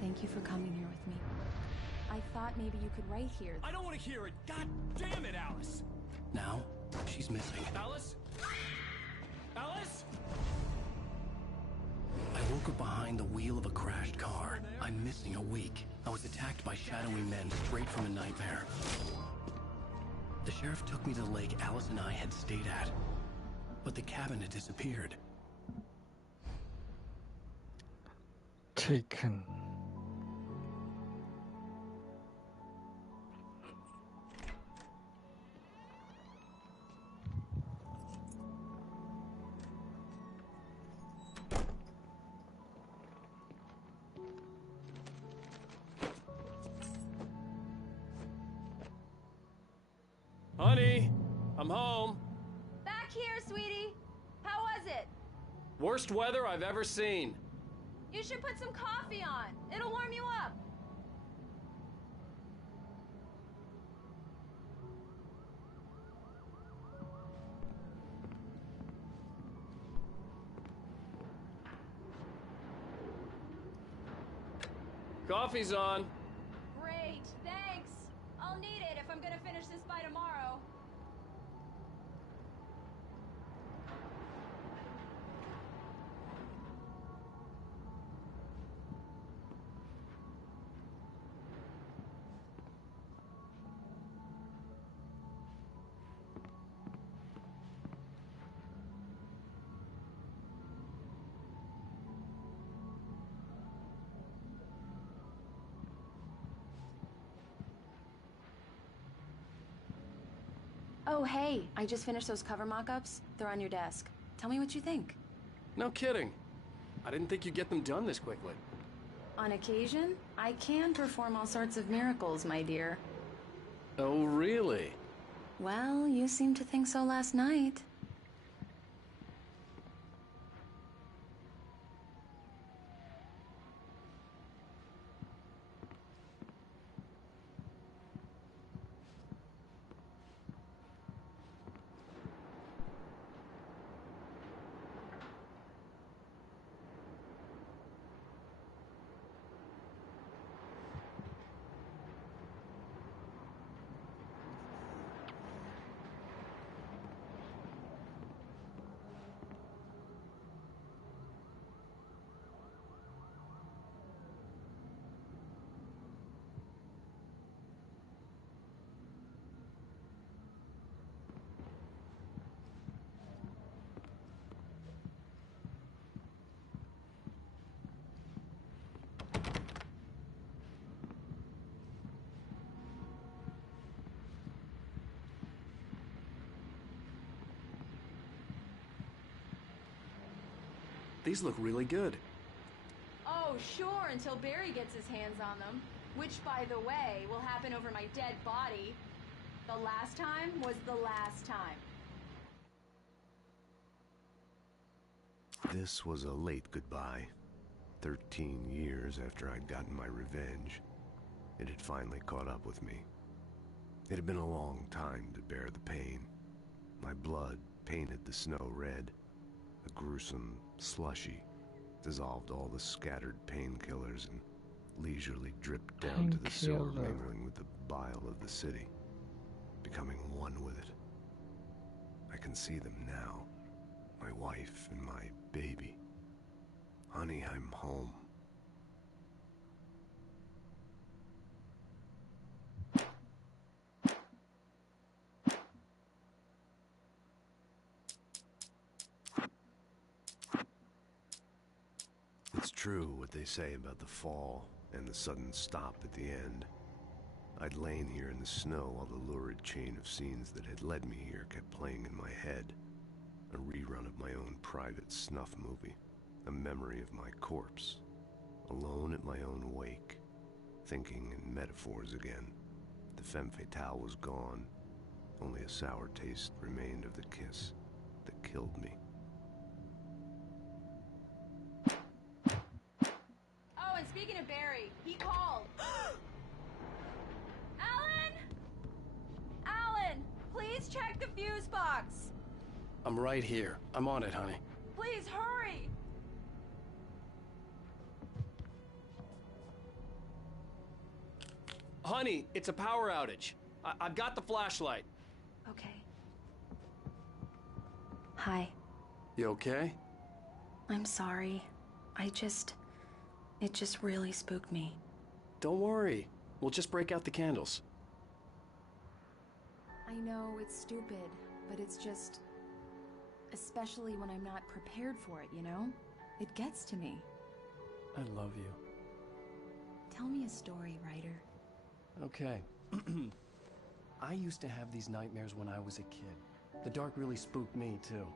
Thank you for coming here with me. I thought maybe you could write here. I don't want to hear it! God damn it, Alice! Now, she's missing. Alice? Alice? I woke up behind the wheel of a crashed car. I'm missing a week. I was attacked by shadowy men straight from a nightmare. The sheriff took me to the lake Alice and I had stayed at. But the cabin had disappeared. Taken. Honey, I'm home. Back here, sweetie. How was it? Worst weather I've ever seen. You should put some coffee on. It'll warm you up. Coffee's on. Great, thanks. I'll need it if I'm gonna finish this by tomorrow. Oh, hey, I just finished those cover mock-ups. They're on your desk. Tell me what you think. No kidding. I didn't think you'd get them done this quickly. On occasion, I can perform all sorts of miracles, my dear. Oh, really? Well, you seemed to think so last night. These look really good. Oh, sure, until Barry gets his hands on them. Which, by the way, will happen over my dead body. The last time was the last time. This was a late goodbye. 13 years after I'd gotten my revenge, it had finally caught up with me. It had been a long time to bear the pain. My blood painted the snow red. A gruesome slushy dissolved all the scattered painkillers and leisurely dripped down to the sewer, mingling with the bile of the city, becoming one with it. I can see them now, my wife and my baby. Honey, I'm home. It's true what they say about the fall and the sudden stop at the end. I'd lain here in the snow while the lurid chain of scenes that had led me here kept playing in my head. A rerun of my own private snuff movie. A memory of my corpse. Alone at my own wake. Thinking in metaphors again. The femme fatale was gone. Only a sour taste remained of the kiss that killed me. Oh, and speaking of Barry, he called. Alan! Alan, please check the fuse box. I'm right here. I'm on it, honey. Please hurry. Honey, it's a power outage. I've got the flashlight. Okay. Hi. You okay? I'm sorry. It just really spooked me. Don't worry. We'll just break out the candles. I know it's stupid, but it's just... Especially when I'm not prepared for it, you know? It gets to me. I love you. Tell me a story, writer. Okay. I used to have these nightmares when I was a kid. The dark really spooked me, too.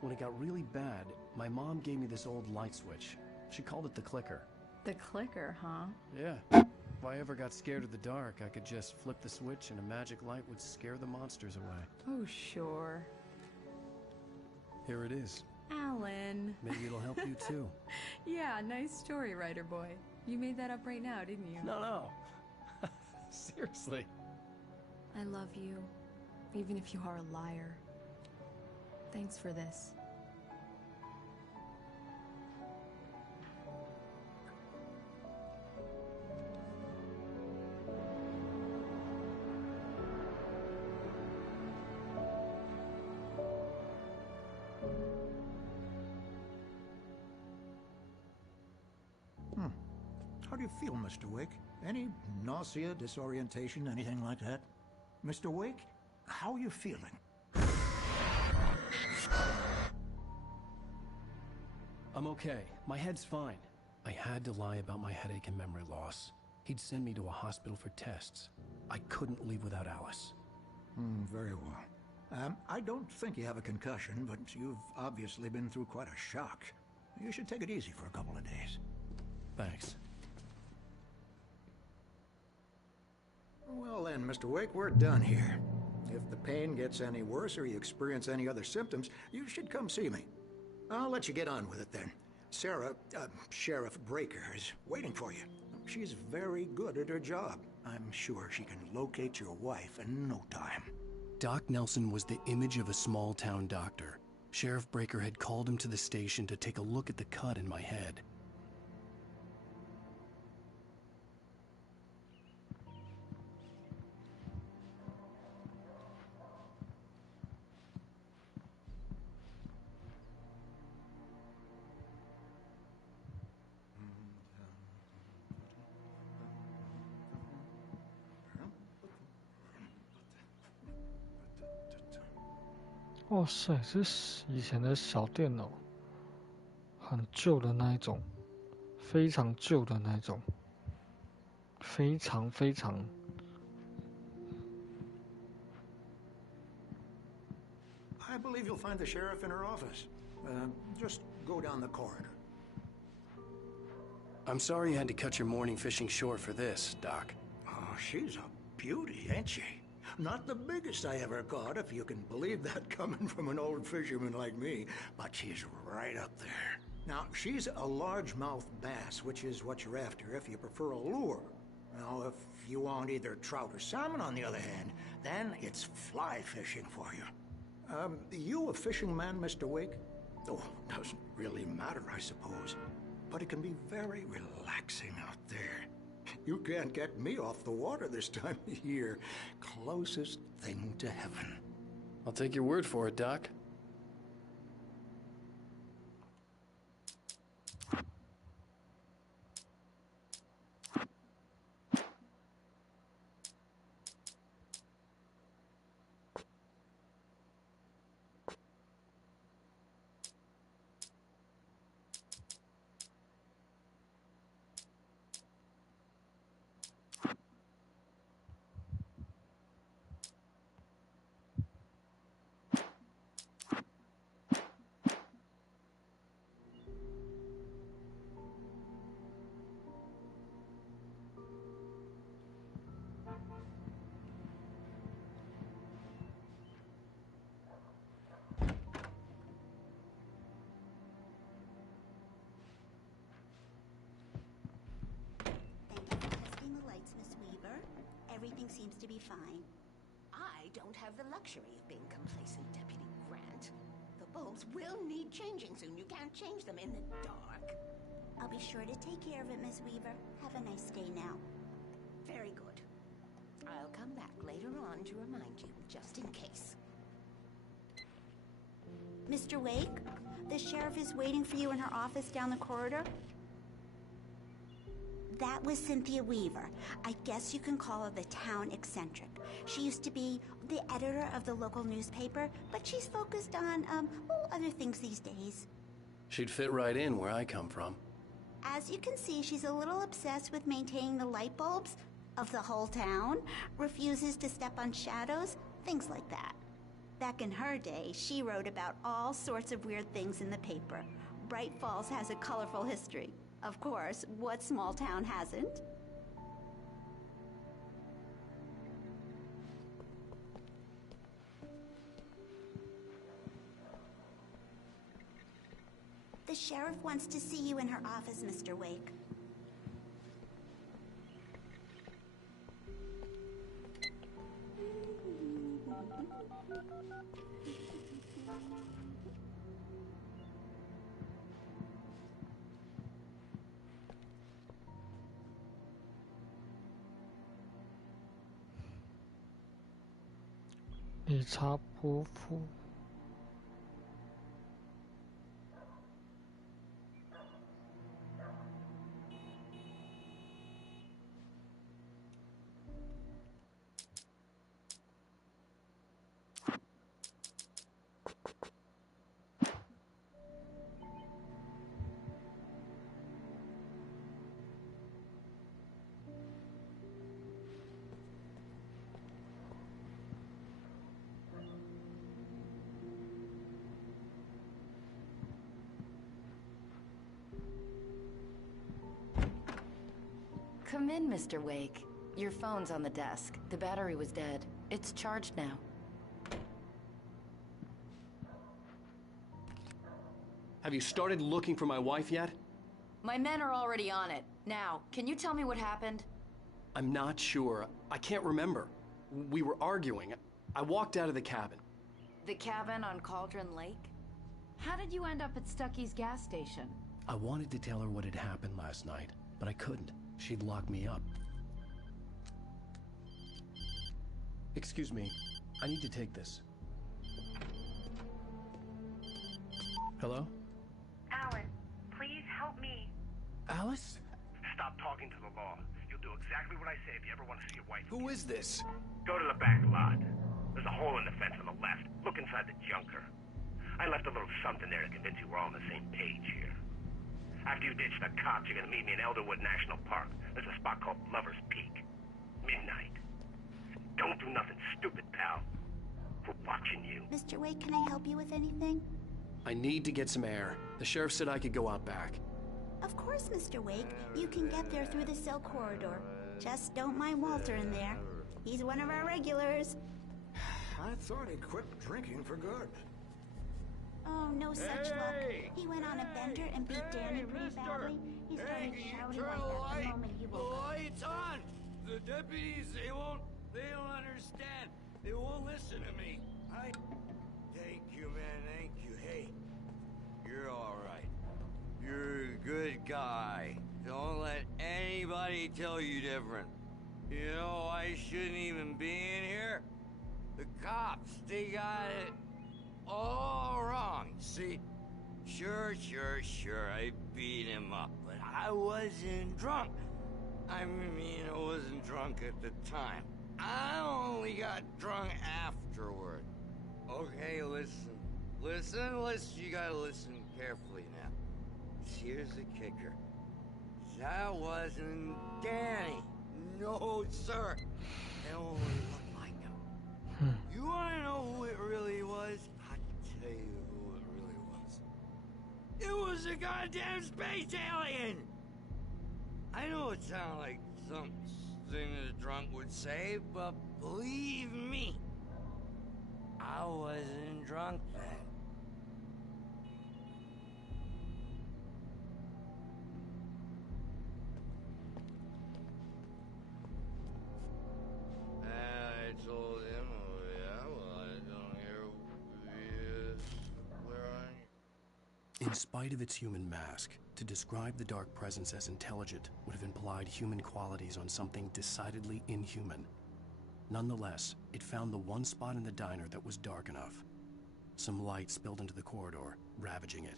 When it got really bad, my mom gave me this old light switch. She called it the clicker. The clicker, huh? Yeah. If I ever got scared of the dark, I could just flip the switch and a magic light would scare the monsters away. Oh, sure. Here it is. Alan. Maybe it'll help you, too. Yeah, nice story, writer boy. You made that up right now, didn't you? No. Seriously. I love you, even if you are a liar. Thanks for this. How do you feel, Mr. Wake? Any nausea, disorientation, anything like that? Mr. Wake, how are you feeling? I'm okay. My head's fine. I had to lie about my headache and memory loss. He'd send me to a hospital for tests. I couldn't leave without Alice. Very well. I don't think you have a concussion, but you've obviously been through quite a shock. You should take it easy for a couple of days. Thanks. Well then, Mr. Wake, we're done here. If the pain gets any worse or you experience any other symptoms, you should come see me. I'll let you get on with it then. Sarah, Sheriff Breaker, is waiting for you. She's very good at her job. I'm sure she can locate your wife in no time. Doc Nelson was the image of a small-town doctor. Sheriff Breaker had called him to the station to take a look at the cut in my head.哇塞，这是以前的小电脑，很旧的那一种，非常旧的那一种，非常非常。I believe you'll find the sheriff in her office. Just go down the corridor. I'm sorry you had to cut your morning fishing short for this, Doc. Oh, she's a beauty, ain't she? Not the biggest I ever caught, if you can believe that coming from an old fisherman like me, but she's right up there. Now, she's a largemouth bass, which is what you're after if you prefer a lure. Now, if you want either trout or salmon, on the other hand, then it's fly fishing for you. You a fishing man, Mr. Wake? Oh, doesn't really matter, I suppose. But it can be very relaxing out there. You can't get me off the water this time of year. Closest thing to heaven. I'll take your word for it, Doc. Everything seems to be fine. I don't have the luxury of being complacent, Deputy Grant. The bulbs will need changing soon. You can't change them in the dark. I'll be sure to take care of it, Miss Weaver. Have a nice day now. Very good. I'll come back later on to remind you, just in case. Mr. Wake, the sheriff is waiting for you in her office down the corridor. That was Cynthia Weaver. I guess you can call her the town eccentric. She used to be the editor of the local newspaper, but she's focused on, other things these days. She'd fit right in where I come from. As you can see, she's a little obsessed with maintaining the light bulbs of the whole town, refuses to step on shadows, things like that. Back in her day, she wrote about all sorts of weird things in the paper. Bright Falls has a colorful history. Of course, what small town hasn't? The sheriff wants to see you in her office, Mr. Wake.理查伯夫。Come in, Mr. Wake. Your phone's on the desk. The battery was dead. It's charged now. Have you started looking for my wife yet? My men are already on it. Now, can you tell me what happened? I'm not sure. I can't remember. We were arguing. I walked out of the cabin. The cabin on Cauldron Lake? How did you end up at Stucky's gas station? I wanted to tell her what had happened last night, but I couldn't. She'd lock me up. Excuse me. I need to take this. Hello? Alan, please help me. Alice? Stop talking to the law. You'll do exactly what I say if you ever want to see your wife. Who is this? Go to the back lot. There's a hole in the fence on the left. Look inside the junker. I left a little something there to convince you we're all on the same page here. After you ditch the cops, you're gonna meet me in Elderwood National Park. There's a spot called Lover's Peak. Midnight. Don't do nothing stupid, pal. We're watching you. Mr. Wake, can I help you with anything? I need to get some air. The sheriff said I could go out back. Of course, Mr. Wake. You can get there through the cell corridor. Just don't mind Walter in there. He's one of our regulars. I thought he'd quit drinking for good. Oh, no such luck. He went on a bender and beat Danny pretty badly. He started shouting like that the moment he woke up. Lights on! The deputies, they don't understand. They won't listen to me. Thank you, man, thank you. Hey, you're all right. You're a good guy. Don't let anybody tell you different. You know, I shouldn't even be in here. The cops, they got it all wrong, see? Sure, I beat him up, but I wasn't drunk. I mean, I wasn't drunk at the time. I only got drunk afterward. Okay, listen, you gotta listen carefully now. Here's the kicker. That wasn't Danny. No, sir. It only looked like him. You wanna know who it really was? I'll tell you who it really was. It was a goddamn space alien! I know it sounds like something that a drunk would say, but believe me, I wasn't drunk then. I told him, oh yeah, well, I don't hear where In spite of its human mask, to describe the Dark Presence as intelligent would have implied human qualities on something decidedly inhuman. Nonetheless, it found the one spot in the diner that was dark enough. Some light spilled into the corridor, ravaging it.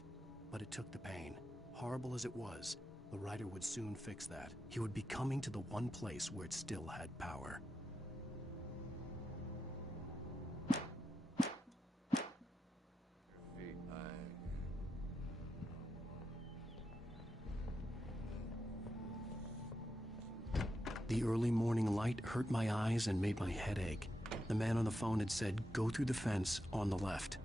But it took the pain. Horrible as it was, the writer would soon fix that. He would be coming to the one place where it still had power. The early morning light hurt my eyes and made my head ache. The man on the phone had said, "Go through the fence on the left."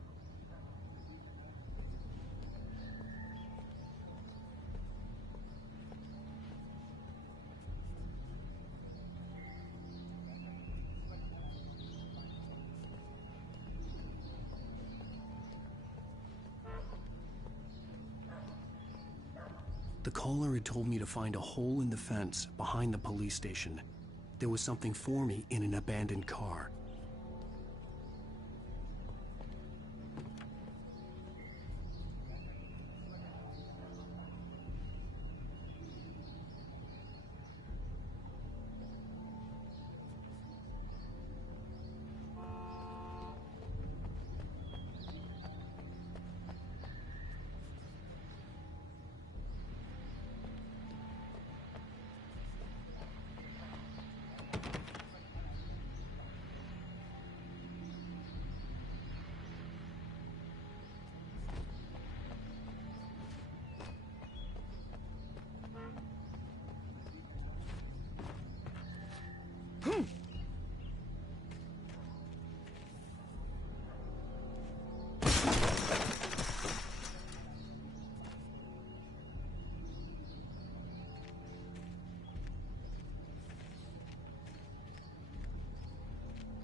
The caller had told me to find a hole in the fence behind the police station. There was something for me in an abandoned car.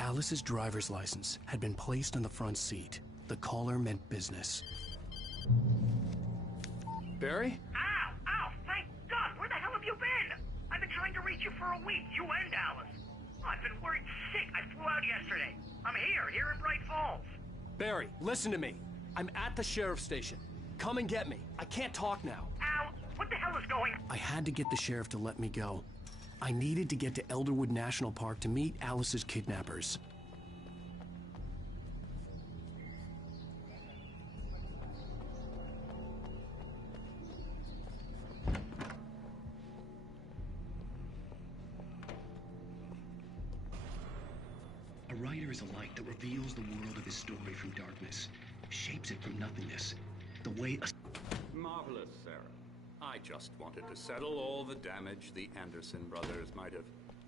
Alice's driver's license had been placed on the front seat. The caller meant business. Barry? Ow! Ow! Thank God! Where the hell have you been? I've been trying to reach you for a week, you and Alice. I've been worried sick. I flew out yesterday. I'm here in Bright Falls. Barry, listen to me. I'm at the sheriff's station. Come and get me. I can't talk now. Ow! What the hell is going on? I had to get the sheriff to let me go. I needed to get to Elderwood National Park to meet Alice's kidnappers. A writer is a light that reveals the world of his story from darkness, shapes it from nothingness. The way a... Marvelous, Sarah. I just wanted to settle all the damage the Anderson brothers might have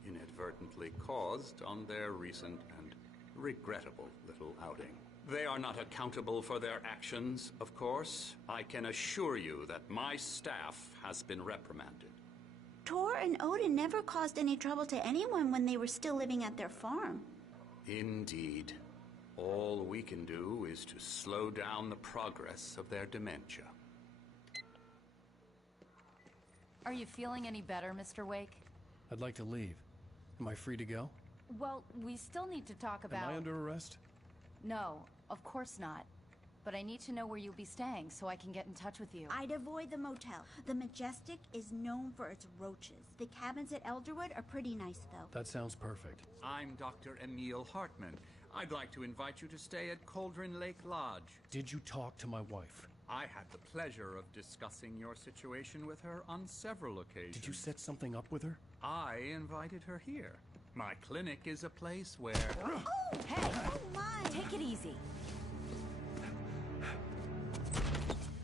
inadvertently caused on their recent and regrettable little outing. They are not accountable for their actions, of course. I can assure you that my staff has been reprimanded. Tor and Odin never caused any trouble to anyone when they were still living at their farm. Indeed. All we can do is to slow down the progress of their dementia. Are you feeling any better, Mr. Wake? I'd like to leave. Am I free to go? Well, we still need to talk about... Am I under arrest? No, of course not. But I need to know where you'll be staying so I can get in touch with you. I'd avoid the motel. The Majestic is known for its roaches. The cabins at Elderwood are pretty nice, though. That sounds perfect. I'm Dr. Emil Hartman. I'd like to invite you to stay at Cauldron Lake Lodge. Did you talk to my wife? I had the pleasure of discussing your situation with her on several occasions. Did you set something up with her? I invited her here. My clinic is a place where... Oh, hey! Oh, my! Take it easy.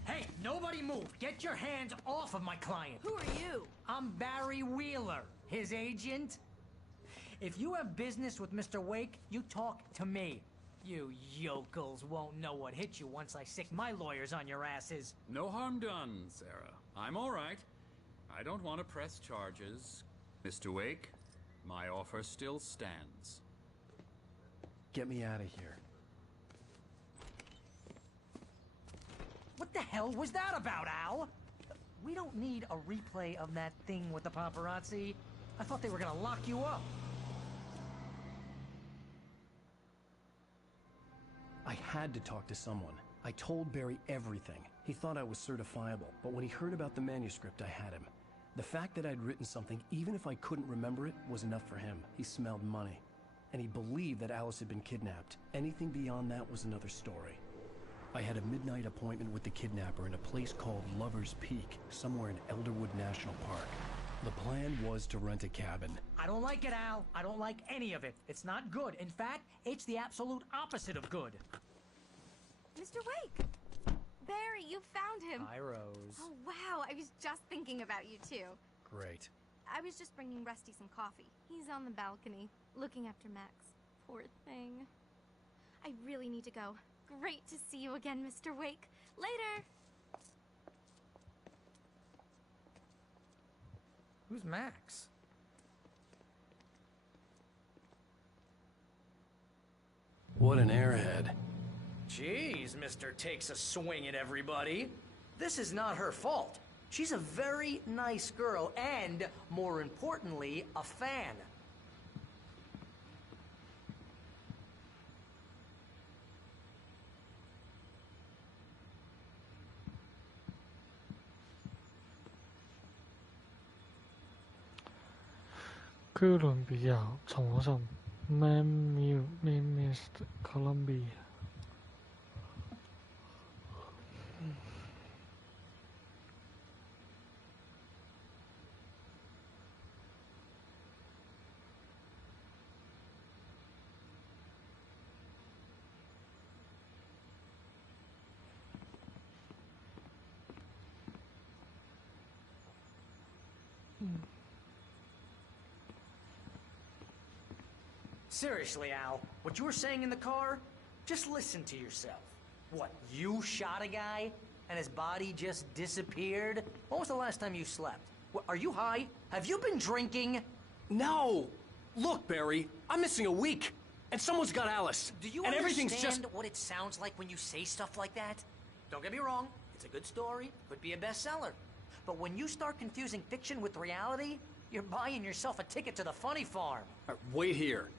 Hey, nobody move! Get your hands off of my client! Who are you? I'm Barry Wheeler, his agent. If you have business with Mr. Wake, you talk to me. You yokels won't know what hit you once I sick my lawyers on your asses. No harm done, Sarah. I'm all right. I don't want to press charges. Mr. Wake, my offer still stands. Get me out of here. What the hell was that about, Al? We don't need a replay of that thing with the paparazzi. I thought they were gonna lock you up. I had to talk to someone. I told Barry everything. He thought I was certifiable, but when he heard about the manuscript, I had him. The fact that I'd written something, even if I couldn't remember it, was enough for him. He smelled money. and he believed that Alice had been kidnapped. Anything beyond that was another story. I had a midnight appointment with the kidnapper in a place called Lover's Peak, somewhere in Elderwood National Park. The plan was to rent a cabin. I don't like it, Al. I don't like any of it. It's not good. In fact, it's the absolute opposite of good. Mr. Wake! Barry, you found him. Hi, Rose. Oh, wow. I was just thinking about you, too. Great. I was just bringing Rusty some coffee. He's on the balcony, looking after Max. Poor thing. I really need to go. Great to see you again, Mr. Wake. Later! Who's Max? What an airhead. Jeez, Mr. Takes a swing at everybody. This is not her fault. She's a very nice girl and, more importantly, a fan.哥伦比亚宠物上 Mammoth Columbia。Seriously, Al, what you were saying in the car, just listen to yourself. What, you shot a guy and his body just disappeared? When was the last time you slept? What, are you high? Have you been drinking? No! Look, Barry, I'm missing a week, and someone's got Alice. Do you and understand everything's just... what it sounds like when you say stuff like that? Don't get me wrong, it's a good story, could be a bestseller. But when you start confusing fiction with reality, you're buying yourself a ticket to the funny farm. Wait here.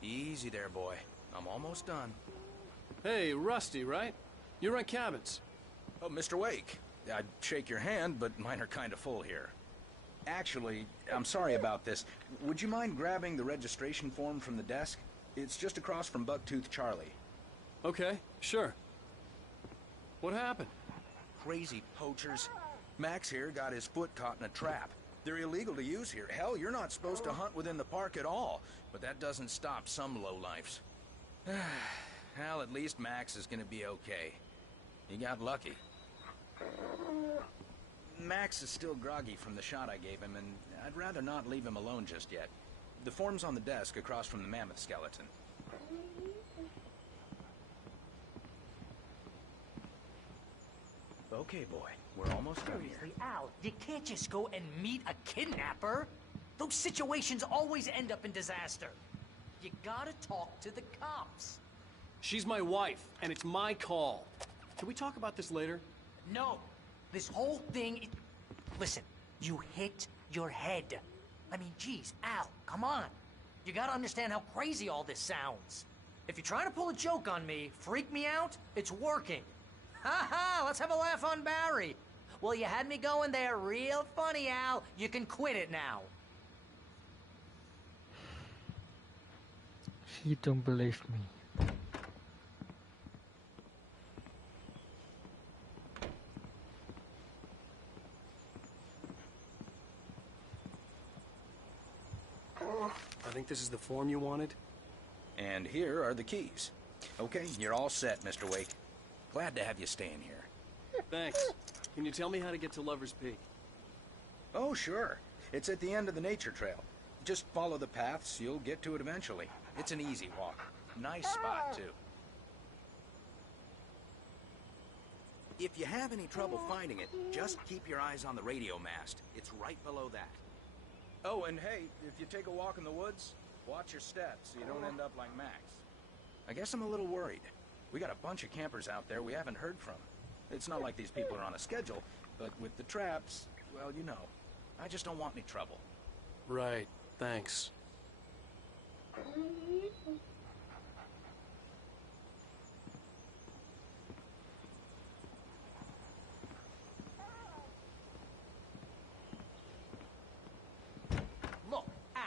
Easy there, boy. I'm almost done. Hey, Rusty, right? You rent cabins. Oh, Mr. Wake. I'd shake your hand, but mine are kind of full here. Actually, I'm sorry about this. Would you mind grabbing the registration form from the desk? It's just across from Bucktooth Charlie. Okay, sure. What happened? Crazy poachers. Max here got his foot caught in a trap. They're illegal to use here. Hell, you're not supposed to hunt within the park at all. But that doesn't stop some lowlifes. Well, at least Max is gonna be okay. He got lucky. Max is still groggy from the shot I gave him, and I'd rather not leave him alone just yet. The form's on the desk across from the mammoth skeleton. Okay, boy. We're almost done here. Seriously, Al, you can't just go and meet a kidnapper. Those situations always end up in disaster. You gotta talk to the cops. She's my wife, and it's my call. Can we talk about this later? No. This whole thing... Listen, you hit your head. I mean, geez, Al, come on. You gotta understand how crazy all this sounds. If you're trying to pull a joke on me, freak me out, it's working. Ha ha, let's have a laugh on Barry. Well, you had me going there real funny, Al. You can quit it now. He don't believe me. think this is the form you wanted? And here are the keys. Okay, you're all set, Mr. Wake. Glad to have you staying here. Thanks. Can you tell me how to get to Lover's Peak? Oh, sure. It's at the end of the nature trail. Just follow the paths, you'll get to it eventually. It's an easy walk. Nice spot, too. If you have any trouble finding it, just keep your eyes on the radio mast. It's right below that. Oh, and hey, if you take a walk in the woods, watch your steps so you don't end up like Max. I guess I'm a little worried. We got a bunch of campers out there we haven't heard from. It's not like these people are on a schedule, but with the traps, well, you know. I just don't want any trouble. Right. Thanks. Look, Al,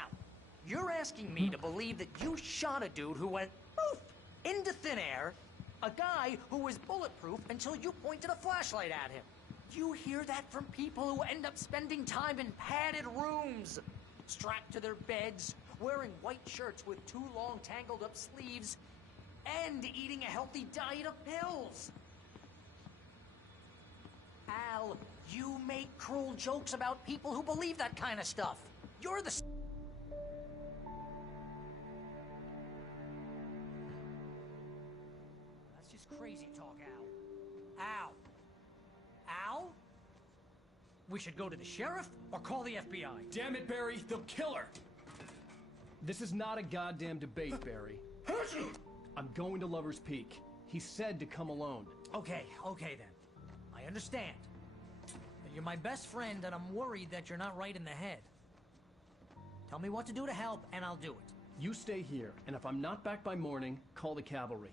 you're asking me to believe that you shot a dude who went poof into thin air, a guy who was bulletproof until you pointed a flashlight at him. You hear that from people who end up spending time in padded rooms, strapped to their beds, wearing white shirts with too long tangled up sleeves, and eating a healthy diet of pills. Al, you make cruel jokes about people who believe that kind of stuff. You're the... That's just crazy talk, Al. Al. Al? We should go to the sheriff or call the FBI. Damn it, Barry, they'll kill her! This is not a goddamn debate, Barry. I'm going to Lover's Peak. He said to come alone. Okay then. I understand. But you're my best friend and I'm worried that you're not right in the head. Tell me what to do to help and I'll do it. You stay here, and if I'm not back by morning, call the cavalry.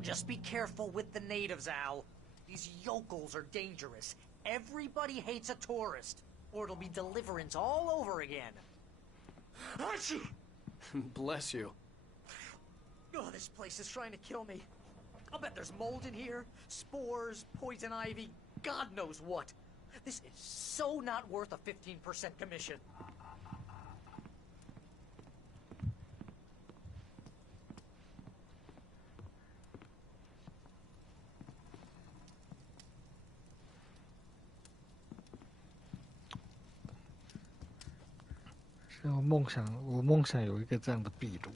Just be careful with the natives, Al. These yokels are dangerous. Everybody hates a tourist, or it'll be Deliverance all over again. Bless you. Oh, this place is trying to kill me. I'll bet there's mold in here, spores, poison ivy, God knows what. This is so not worth a 15% commission.我梦想有一个这样的壁炉。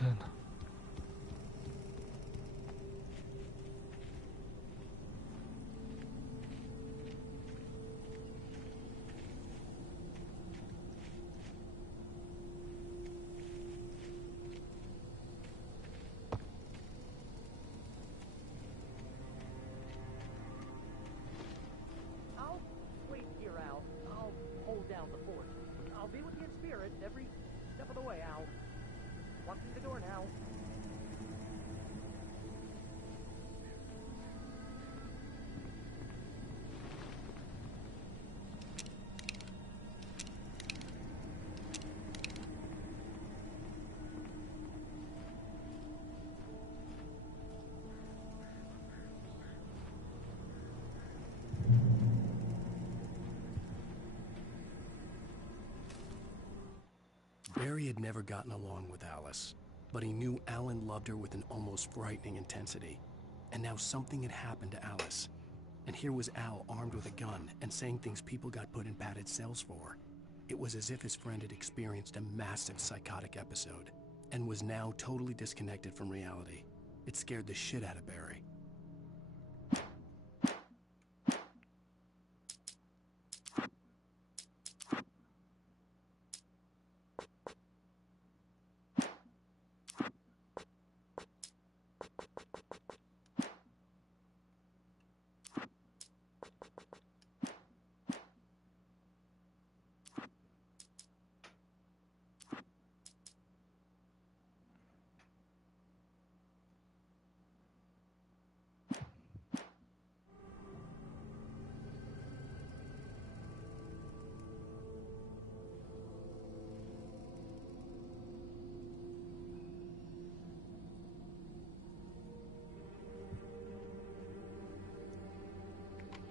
天哪！I'll wait here, Al. I'll hold down the fort. I'll be with you in spirit every step of the way, Al. Walk through the door now. Barry had never gotten along with Alice, but he knew Alan loved her with an almost frightening intensity. And now something had happened to Alice. And here was Al armed with a gun and saying things people got put in padded cells for. It was as if his friend had experienced a massive psychotic episode and was now totally disconnected from reality. It scared the shit out of Barry.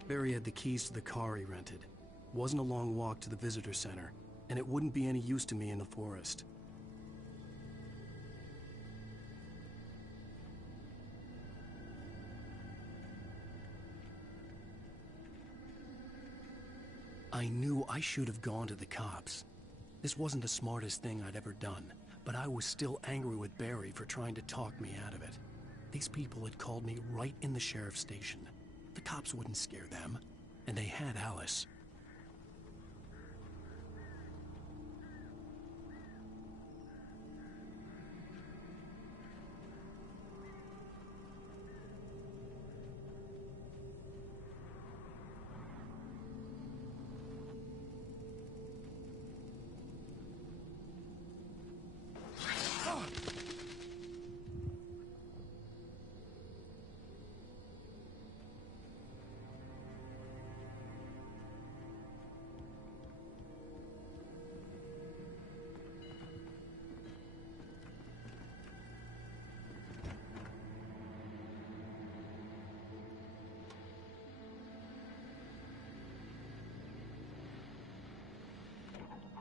Barry had the keys to the car he rented. Wasn't a long walk to the visitor center, and it wouldn't be any use to me in the forest. I knew I should have gone to the cops. This wasn't the smartest thing I'd ever done, but I was still angry with Barry for trying to talk me out of it. These people had called me right in the sheriff's station. The cops wouldn't scare them, and they had Alice.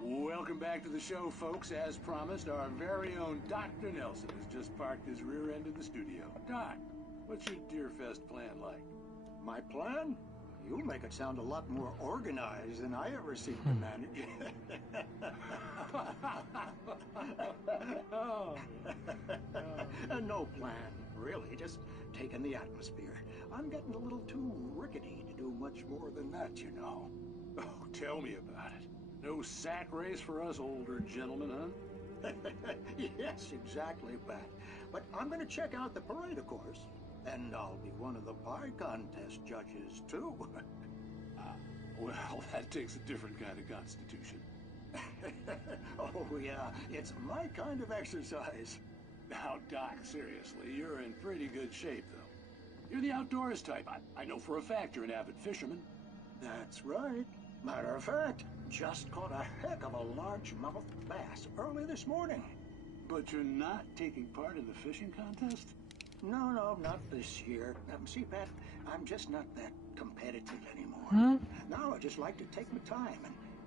Welcome back to the show, folks. As promised, our very own Dr. Nelson has just parked his rear end in the studio. Doc, what's your Deerfest plan like? My plan? You make it sound a lot more organized than I ever seem to manage. No plan, really. Just taking the atmosphere. I'm getting a little too rickety to do much more than that, you know. Oh, tell me about it. No sack race for us older gentlemen, huh? Yes, exactly, Pat. But I'm going to check out the parade, of course. And I'll be one of the pie contest judges, too. Well, that takes a different kind of constitution. Oh, yeah. It's my kind of exercise. Now, Doc, seriously, you're in pretty good shape, though. You're the outdoors type. I know for a fact you're an avid fisherman. That's right. Matter of fact, just caught a heck of a largemouth bass early this morning. But you're not taking part in the fishing contest? No, not this year. See, Pat, I'm just not that competitive anymore. Now I just like to take my time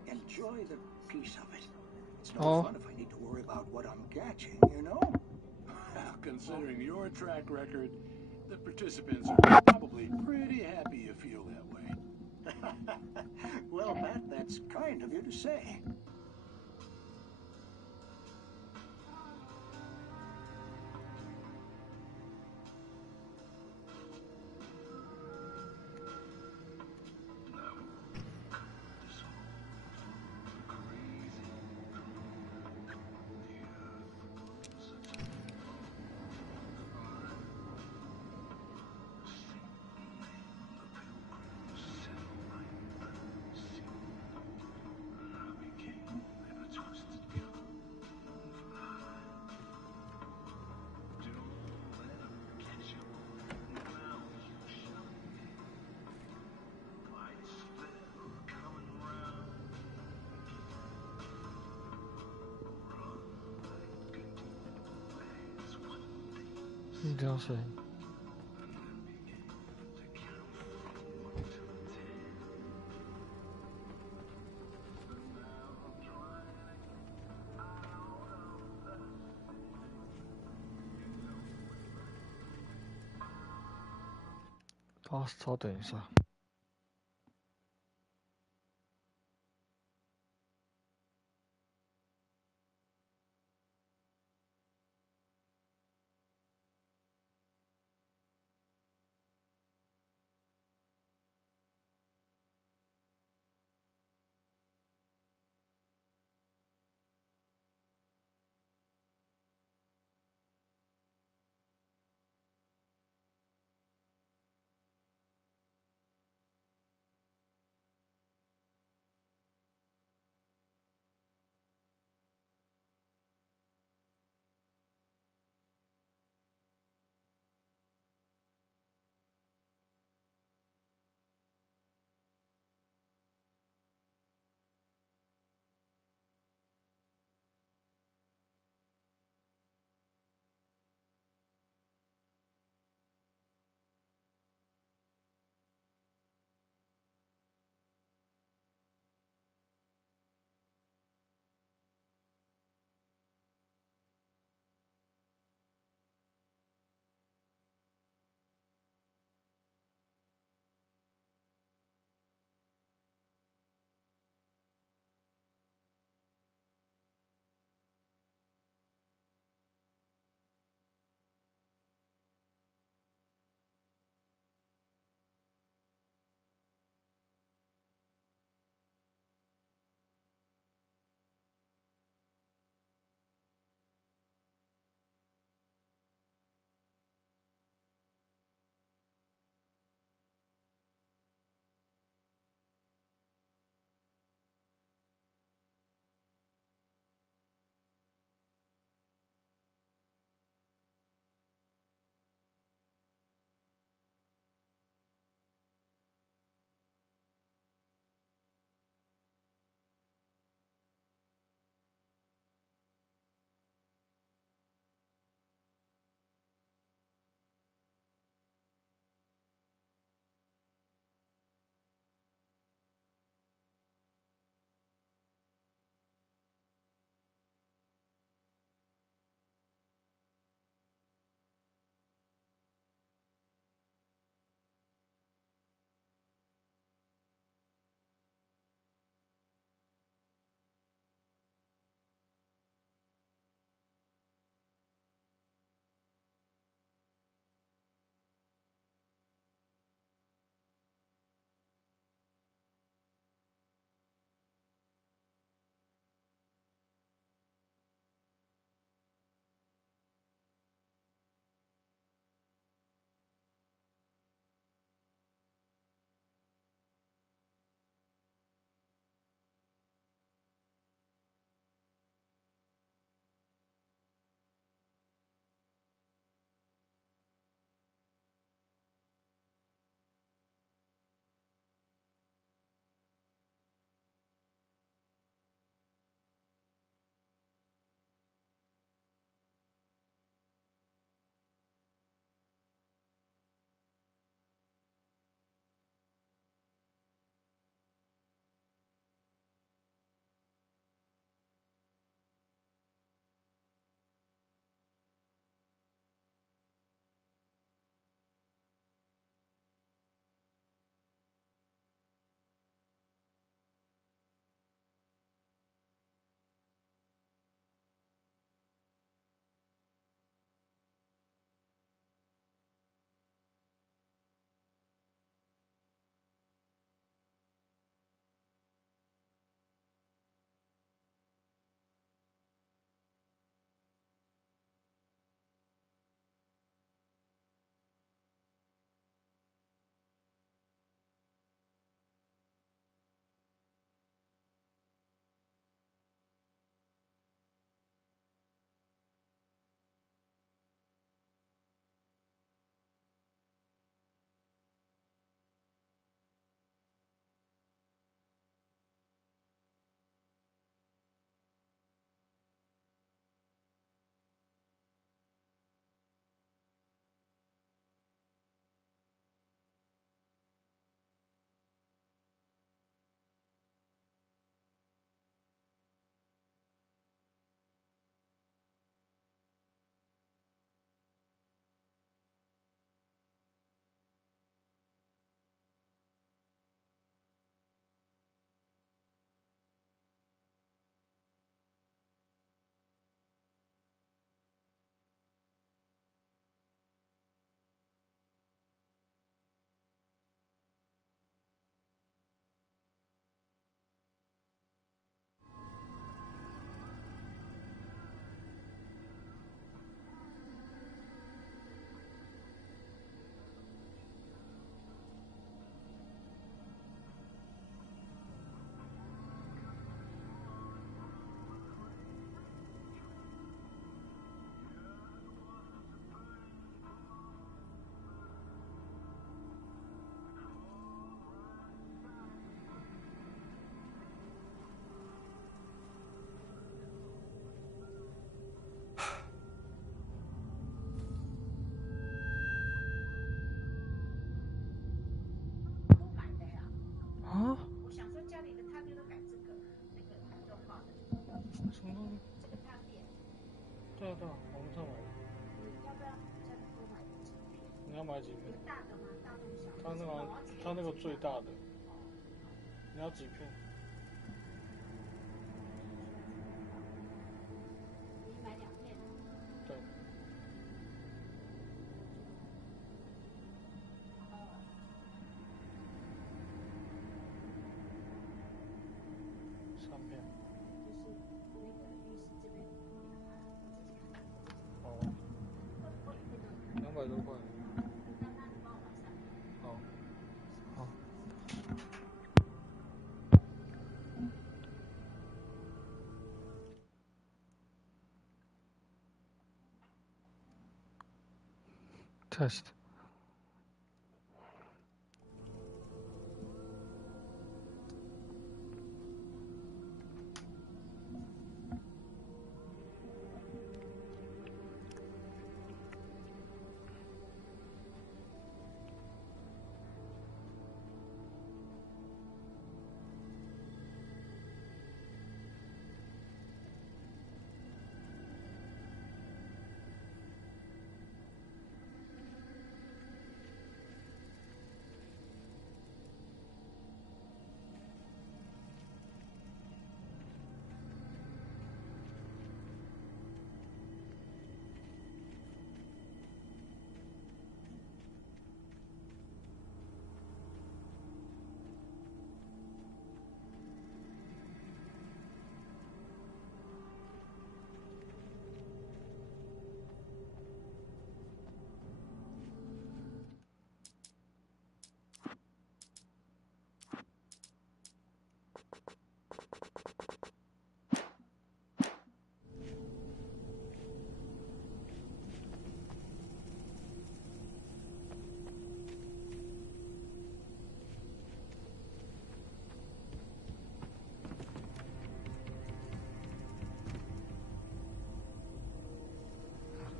and enjoy the peace of it. It's no fun if I need to worry about what I'm catching, you know? Considering your track record, the participants are probably pretty happy you feel that way. Well, Pat, that's kind of you to say.掉水。稍等一下。对啊对啊，网上买的。你要买几片？他那个最大的，你要几片？对。3片。哦。200多块。好。好。Test.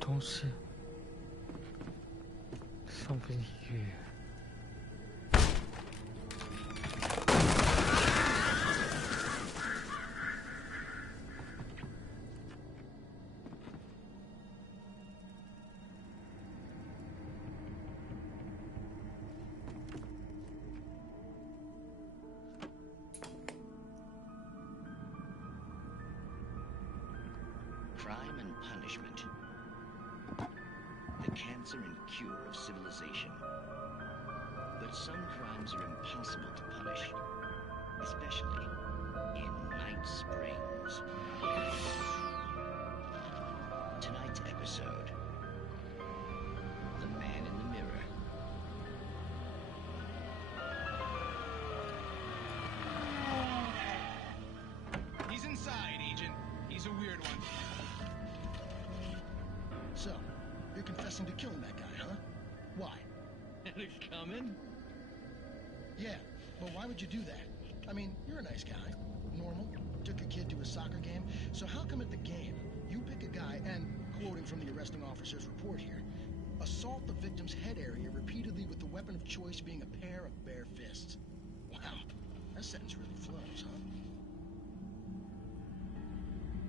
东西，something here. Crime and punishment. The cancer and cure of civilization. But some crimes are impossible to punish, especially in Night Springs. Tonight's episode, The Man in the Mirror. He's inside, Agent. He's a weird one. So, you're confessing to killing that guy, huh? Why? Had it coming? Yeah, but why would you do that? I mean, you're a nice guy. Normal. Took a kid to a soccer game. So how come at the game, you pick a guy and, quoting from the arresting officer's report here, assault the victim's head area repeatedly with the weapon of choice being a pair of bare fists? Wow, that sentence really flows, huh?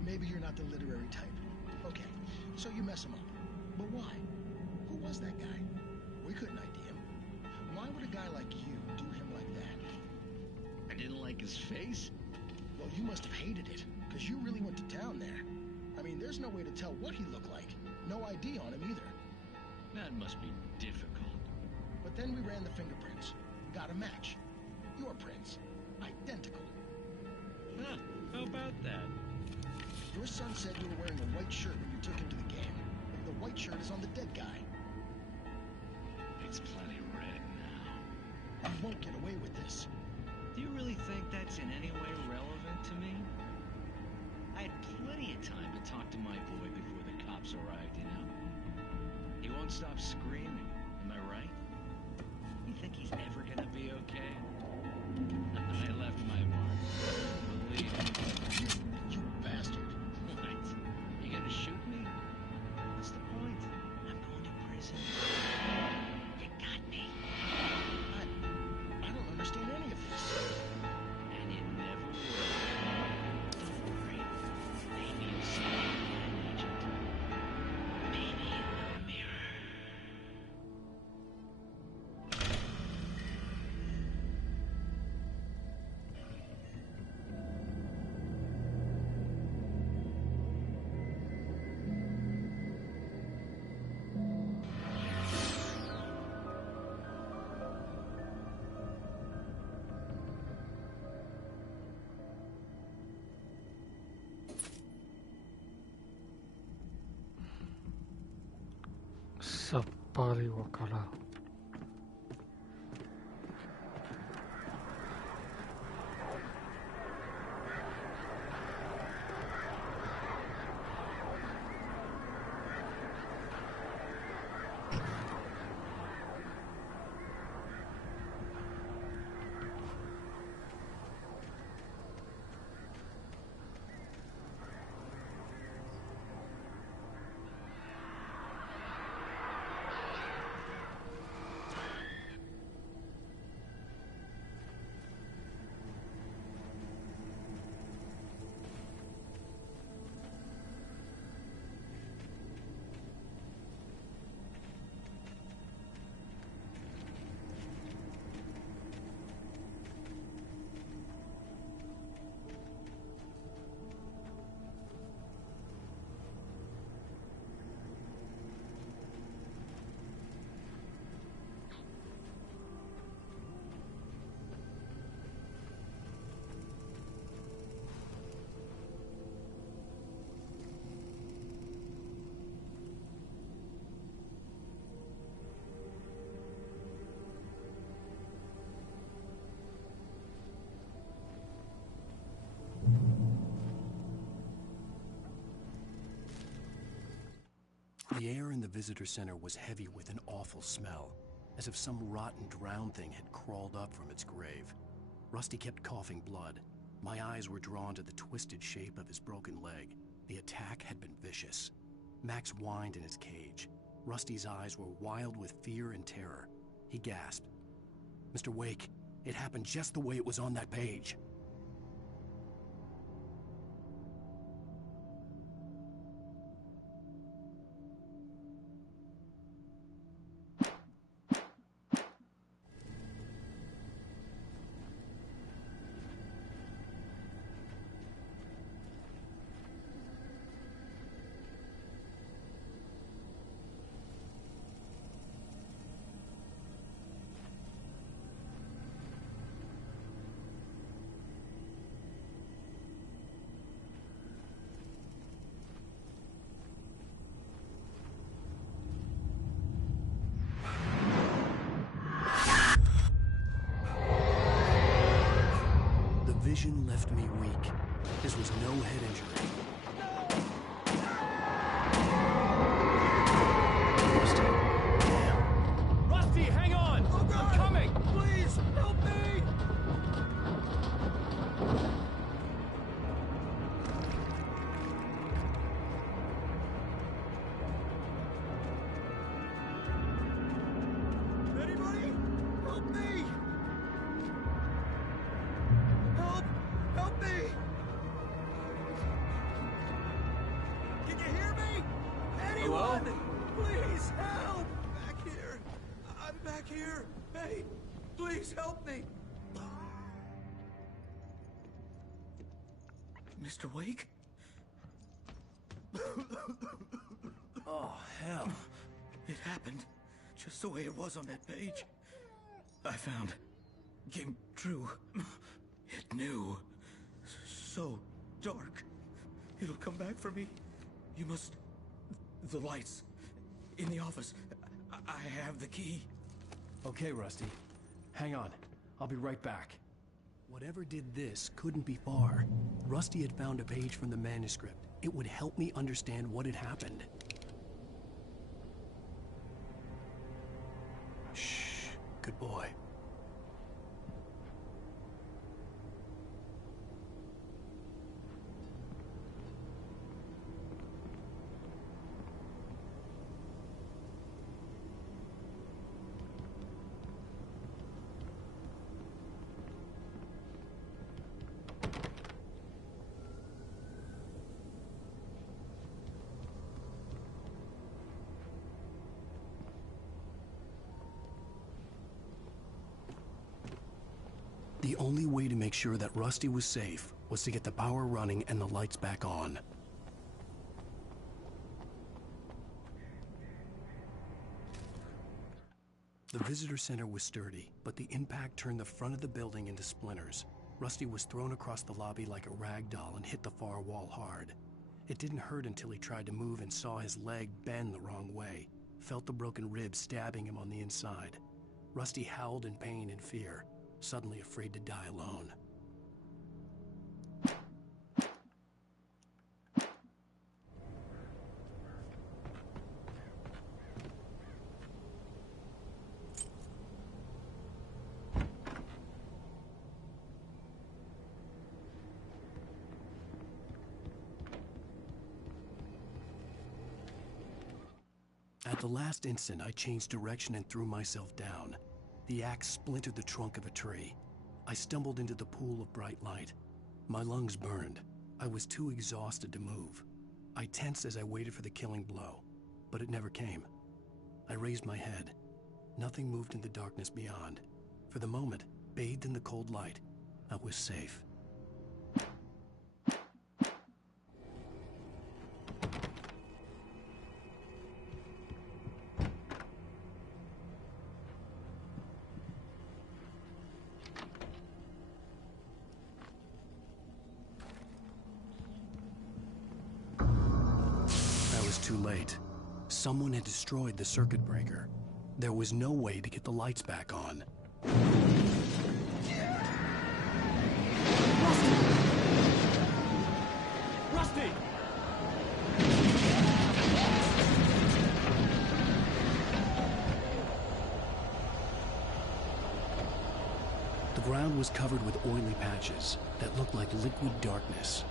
Maybe you're not the literary type. Okay, so you mess him up. But why? Who was that guy? We couldn't ID him. Why would a guy like you do him like that? I didn't like his face? Well, you must have hated it, because you really went to town there. I mean, there's no way to tell what he looked like. No ID on him either. That must be difficult. But then we ran the fingerprints. Got a match. Your prints. Identical. Huh, how about that? Your son said you were wearing a white shirt when you took him to the game. The white shirt is on the dead guy. It's plenty red now. You won't get away with this. Do you really think that's in any way relevant to me? I had plenty of time to talk to my boy before the cops arrived, you know? He won't stop screaming, am I right? You think he's ever gonna be okay? I left my mark. Believe me. You bastard. What? You gonna shoot me? What's the point? I'm going to prison. You got me. I don't understand any of this. And you never will. Don't worry. Maybe you'll see me again, Agent. 巴黎瓦卡拉。The air in the visitor center was heavy with an awful smell, as if some rotten drowned thing had crawled up from its grave. Rusty kept coughing blood. My eyes were drawn to the twisted shape of his broken leg. The attack had been vicious. Max whined in his cage. Rusty's eyes were wild with fear and terror. He gasped. "Mr. Wake, it happened just the way it was on that page." Vision left me weak. This was no head injury. Rusty. Damn. Rusty, hang on! Oh, God. I'm coming! Please, help me! Anybody? Help me! Help me! Can you hear me? Anyone? Hello? Please help! Back here. I'm back here. Hey, please help me. Mr. Wake? Oh, hell. It happened just the way it was on that page. I found. Came true. It knew. So dark. It'll come back for me. You must... The lights. In the office. I have the key. Okay, Rusty. Hang on. I'll be right back. Whatever did this couldn't be far. Rusty had found a page from the manuscript. It would help me understand what had happened. Shh. Good boy. The only way to make sure that Rusty was safe was to get the power running and the lights back on. The visitor center was sturdy, but the impact turned the front of the building into splinters. Rusty was thrown across the lobby like a rag doll and hit the far wall hard. It didn't hurt until he tried to move and saw his leg bend the wrong way. felt the broken rib stabbing him on the inside. Rusty howled in pain and fear, suddenly afraid to die alone. At the last instant, I changed direction and threw myself down. The axe splintered the trunk of a tree. I stumbled into the pool of bright light. My lungs burned. I was too exhausted to move. I tensed as I waited for the killing blow, but it never came. I raised my head. Nothing moved in the darkness beyond. For the moment, bathed in the cold light, I was safe. Too late. Someone had destroyed the circuit breaker. There was no way to get the lights back on. Rusty! The ground was covered with oily patches that looked like liquid darkness.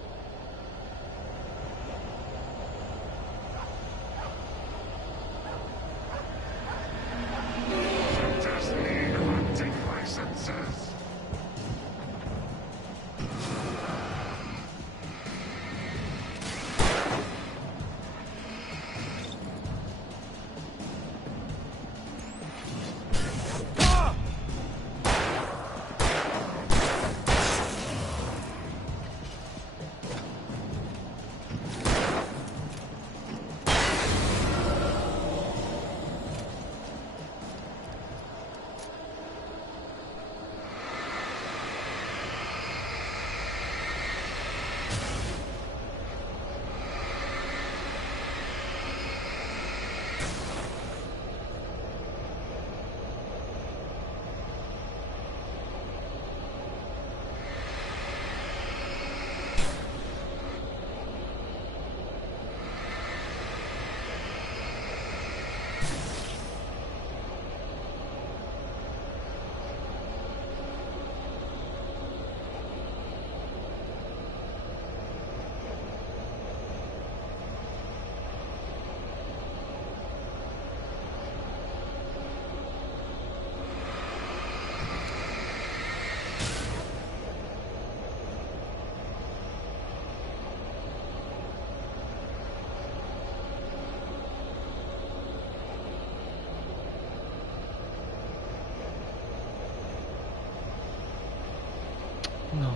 No.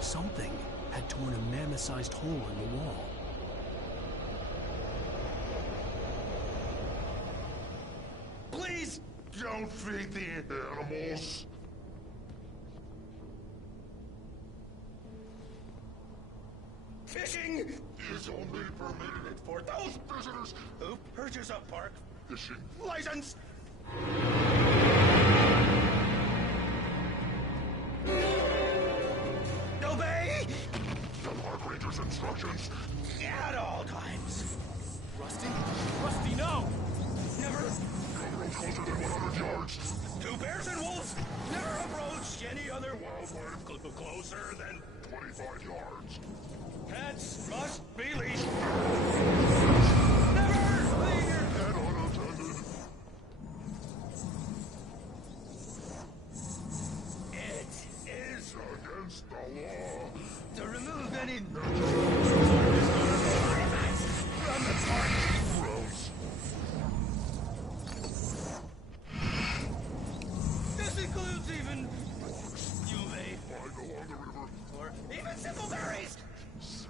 Something had torn a mammoth-sized hole in the wall. Please don't feed the animals. Fishing is only permitted for those visitors who purchase a park fishing license. Obey the park ranger's instructions at all times. Rusty? Rusty, no! Never approach closer than 100 yards. To bears and wolves, never approach any other wildlife closer than 25 yards. Pets must be leashed. Never leave your pet unattended. It is against the law to remove any artifacts from the park. Gross. This includes even you may find along the river, or even thimbleberries. Sir.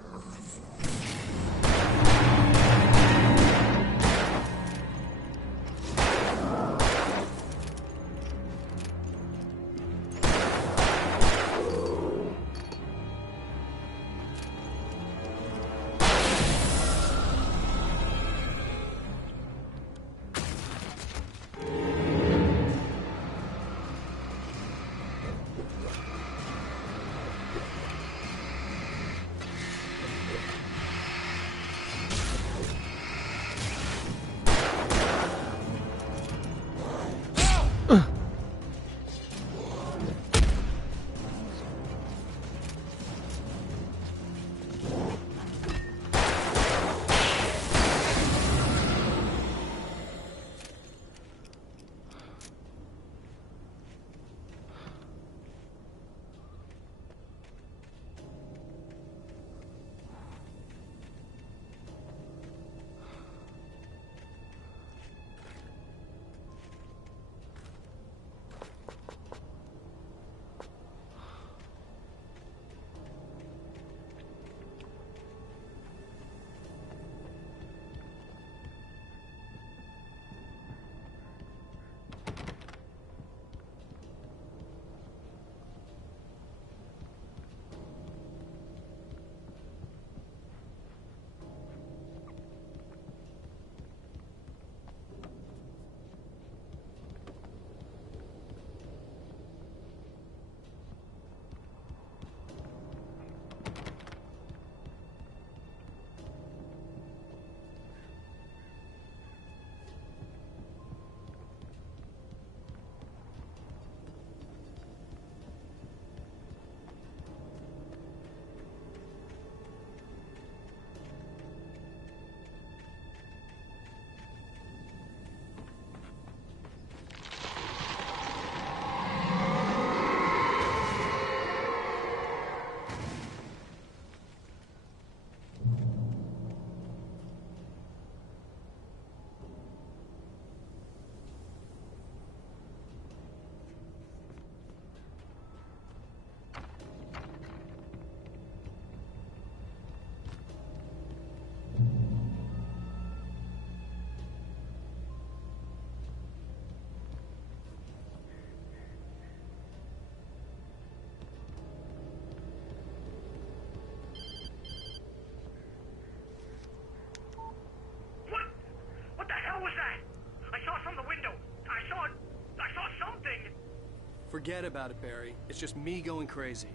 Forget about it, Barry. It's just me going crazy.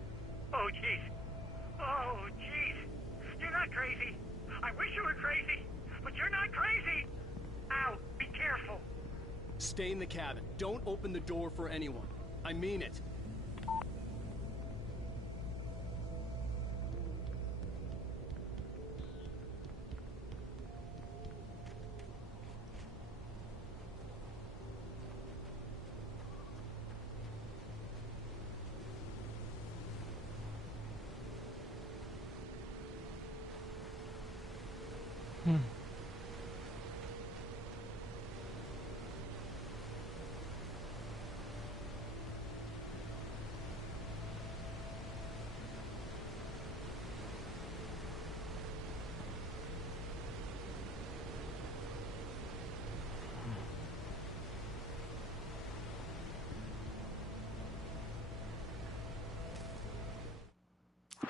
Oh, jeez. Oh, jeez. You're not crazy. I wish you were crazy, but you're not crazy. Ow, be careful. Stay in the cabin. Don't open the door for anyone. I mean it.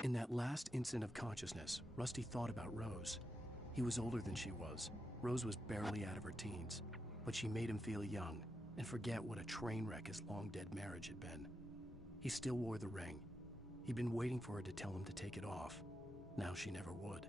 In that last instant of consciousness, Rusty thought about Rose. He was older than she was. Rose was barely out of her teens, but she made him feel young and forget what a train wreck his long-dead marriage had been. He still wore the ring. He'd been waiting for her to tell him to take it off. Now she never would.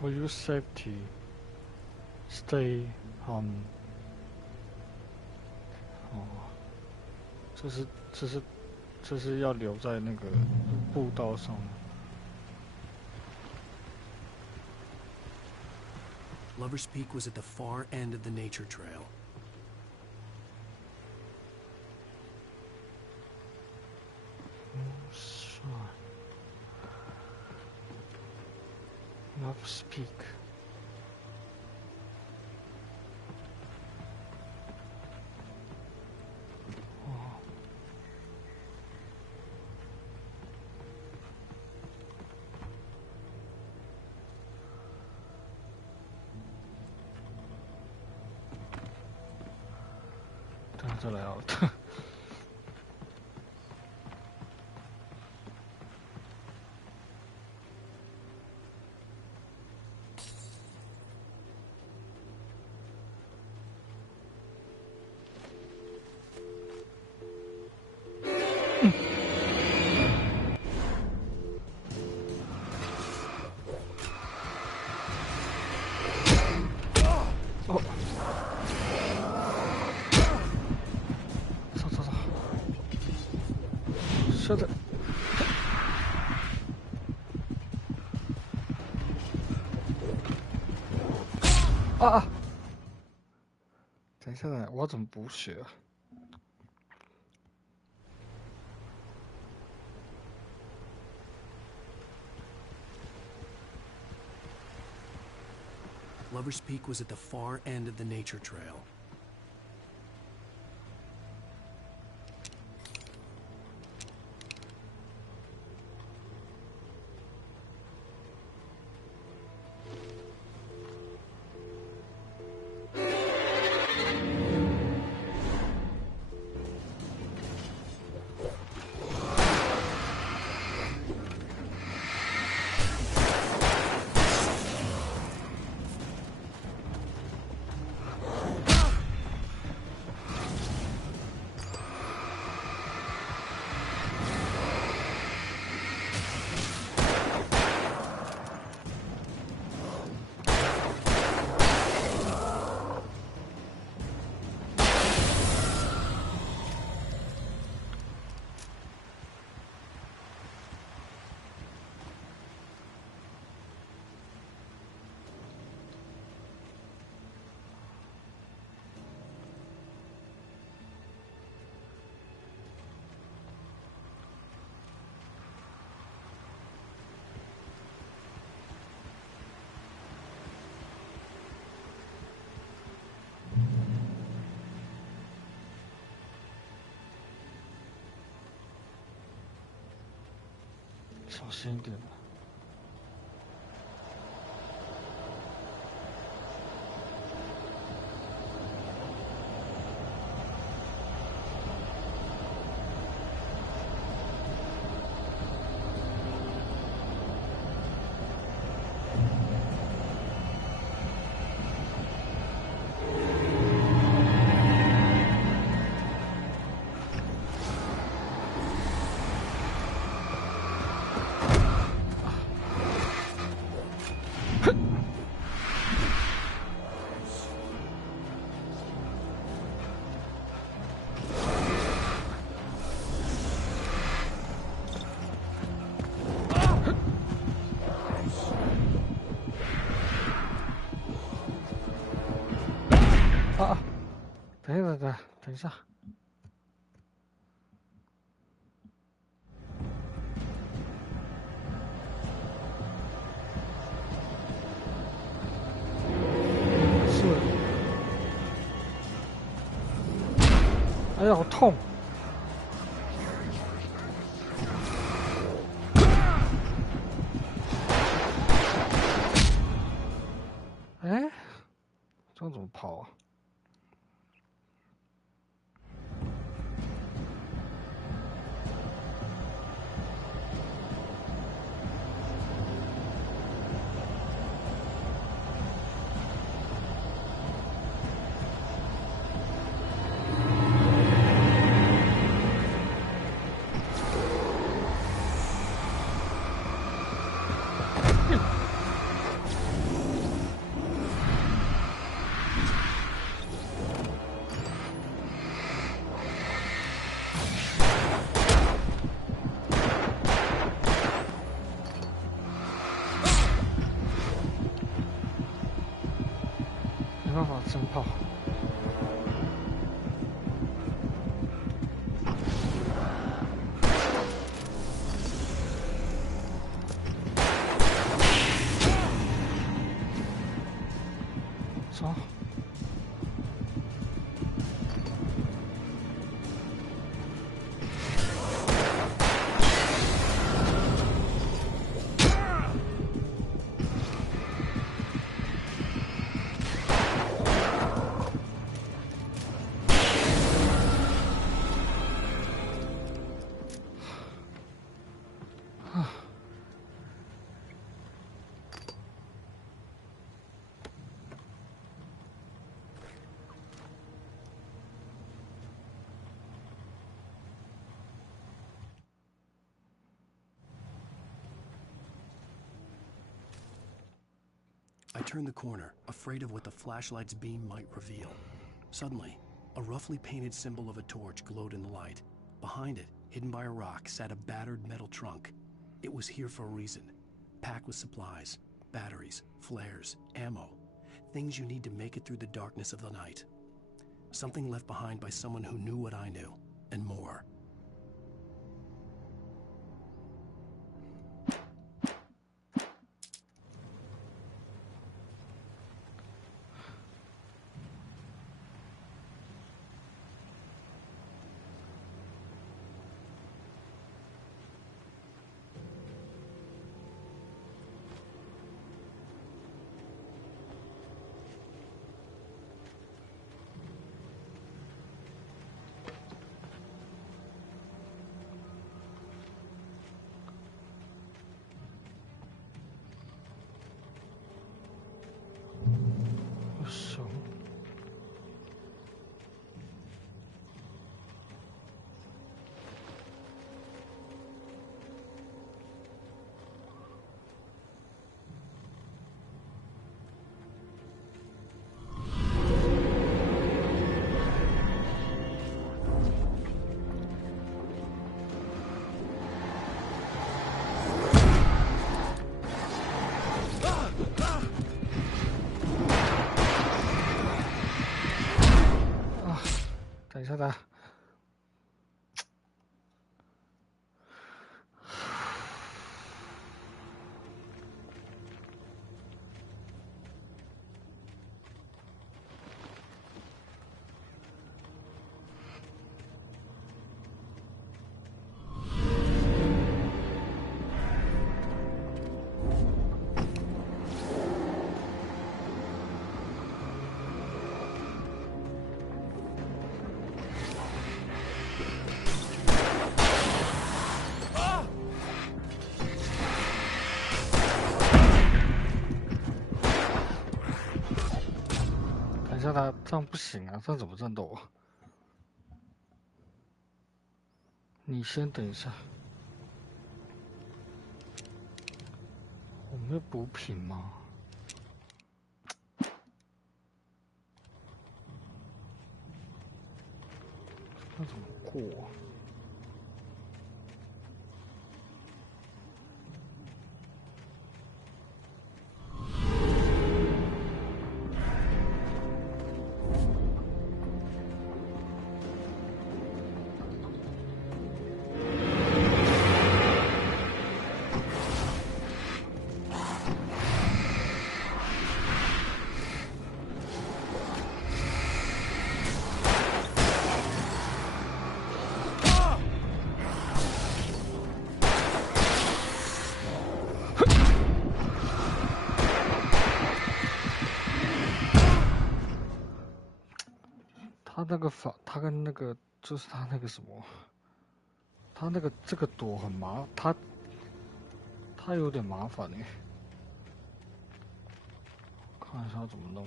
For your safety, stay on. 哦，这是要留在那个步道上。Lover's Peak was at the far end of the nature trail. Lover's Peak. Oh. 这来了。说的啊！等一下，我怎么补血啊？ Lover's Peak was at the far end of the nature trail. 小心一点。等一下。哎呀，好痛！哎，这样怎么跑啊？没办法，真跑。走。I turned the corner, afraid of what the flashlight's beam might reveal. Suddenly, a roughly painted symbol of a torch glowed in the light. Behind it, hidden by a rock, sat a battered metal trunk. It was here for a reason. Packed with supplies, batteries, flares, ammo. Things you need to make it through the darkness of the night. Something left behind by someone who knew what I knew, and more.等一下的。一下他，这样不行啊，这样怎么战斗啊？你先等一下，我没有补品吗？那怎么过啊？他跟那个就是他那个什么，他那个这个躲很他有点麻烦哎，看一下怎么弄。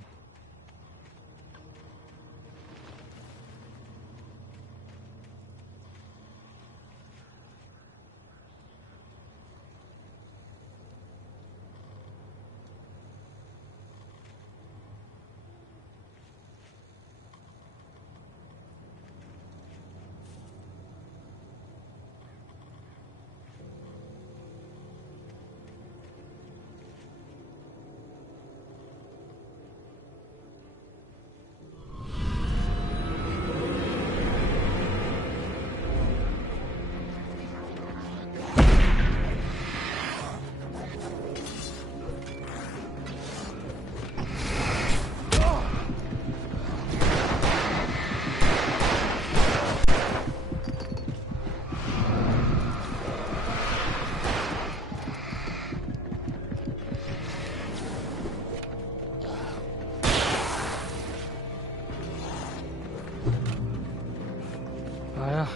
来呀！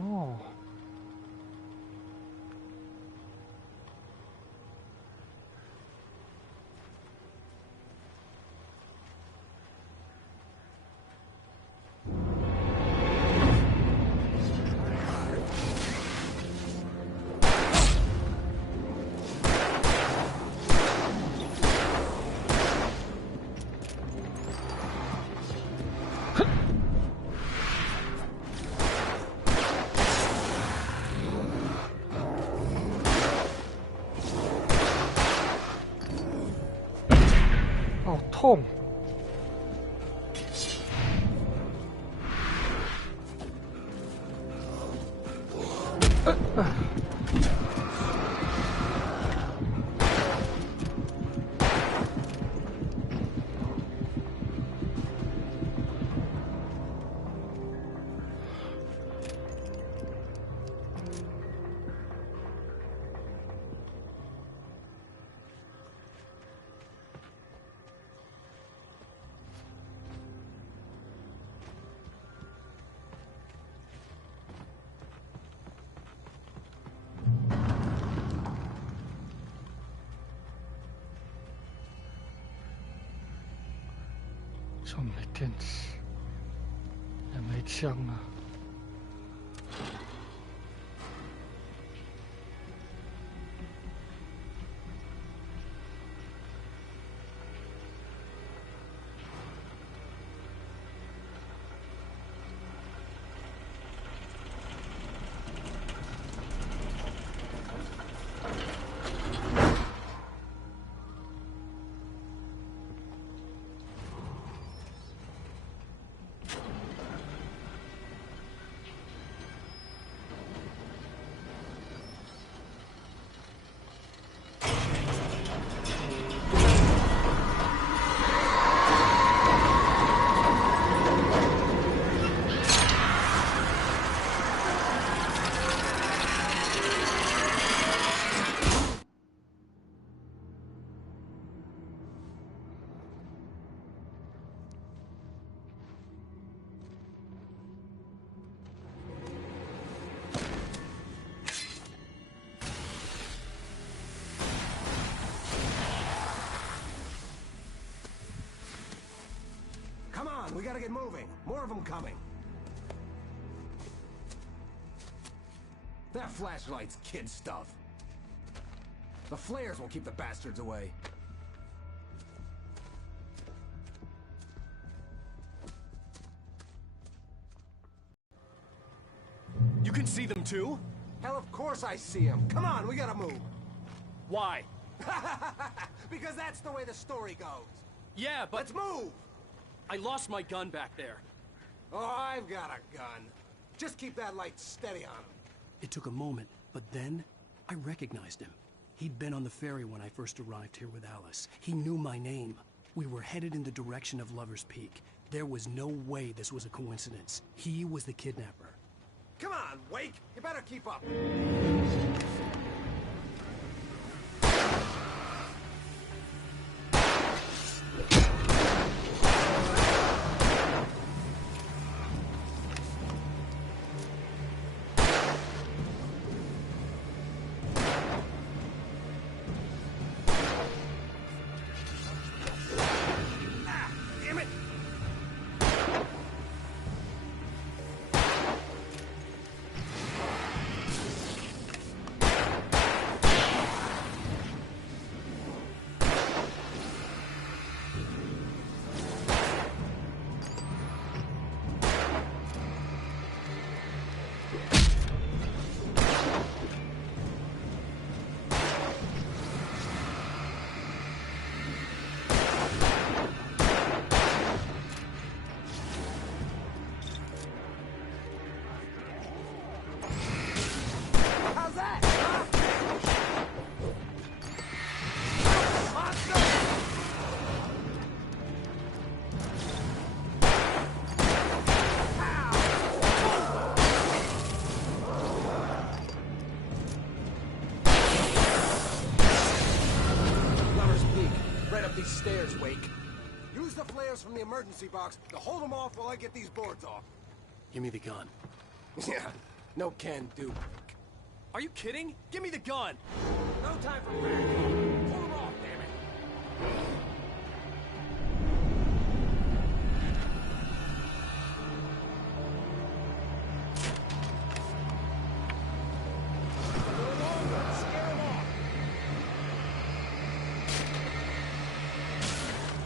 哦，好痛！就没电池，也没枪啊。We gotta get moving. More of them coming. That flashlight's kid stuff. The flares will keep the bastards away. You can see them too? Hell, of course I see them. Come on, we gotta move. Why? Because that's the way the story goes. Yeah, but... Let's move! I lost my gun back there. Oh, I've got a gun. Just keep that light steady on him. It took a moment, but then I recognized him. He'd been on the ferry when I first arrived here with Alice. He knew my name. We were headed in the direction of Lover's Peak. There was no way this was a coincidence. He was the kidnapper. Come on, Wake! You better keep up. Stairs, Wake. Use the flares from the emergency box to hold them off while I get these boards off. Give me the gun. Yeah, no can do. Are you kidding? Give me the gun! No time for back. Pull them off, damn it.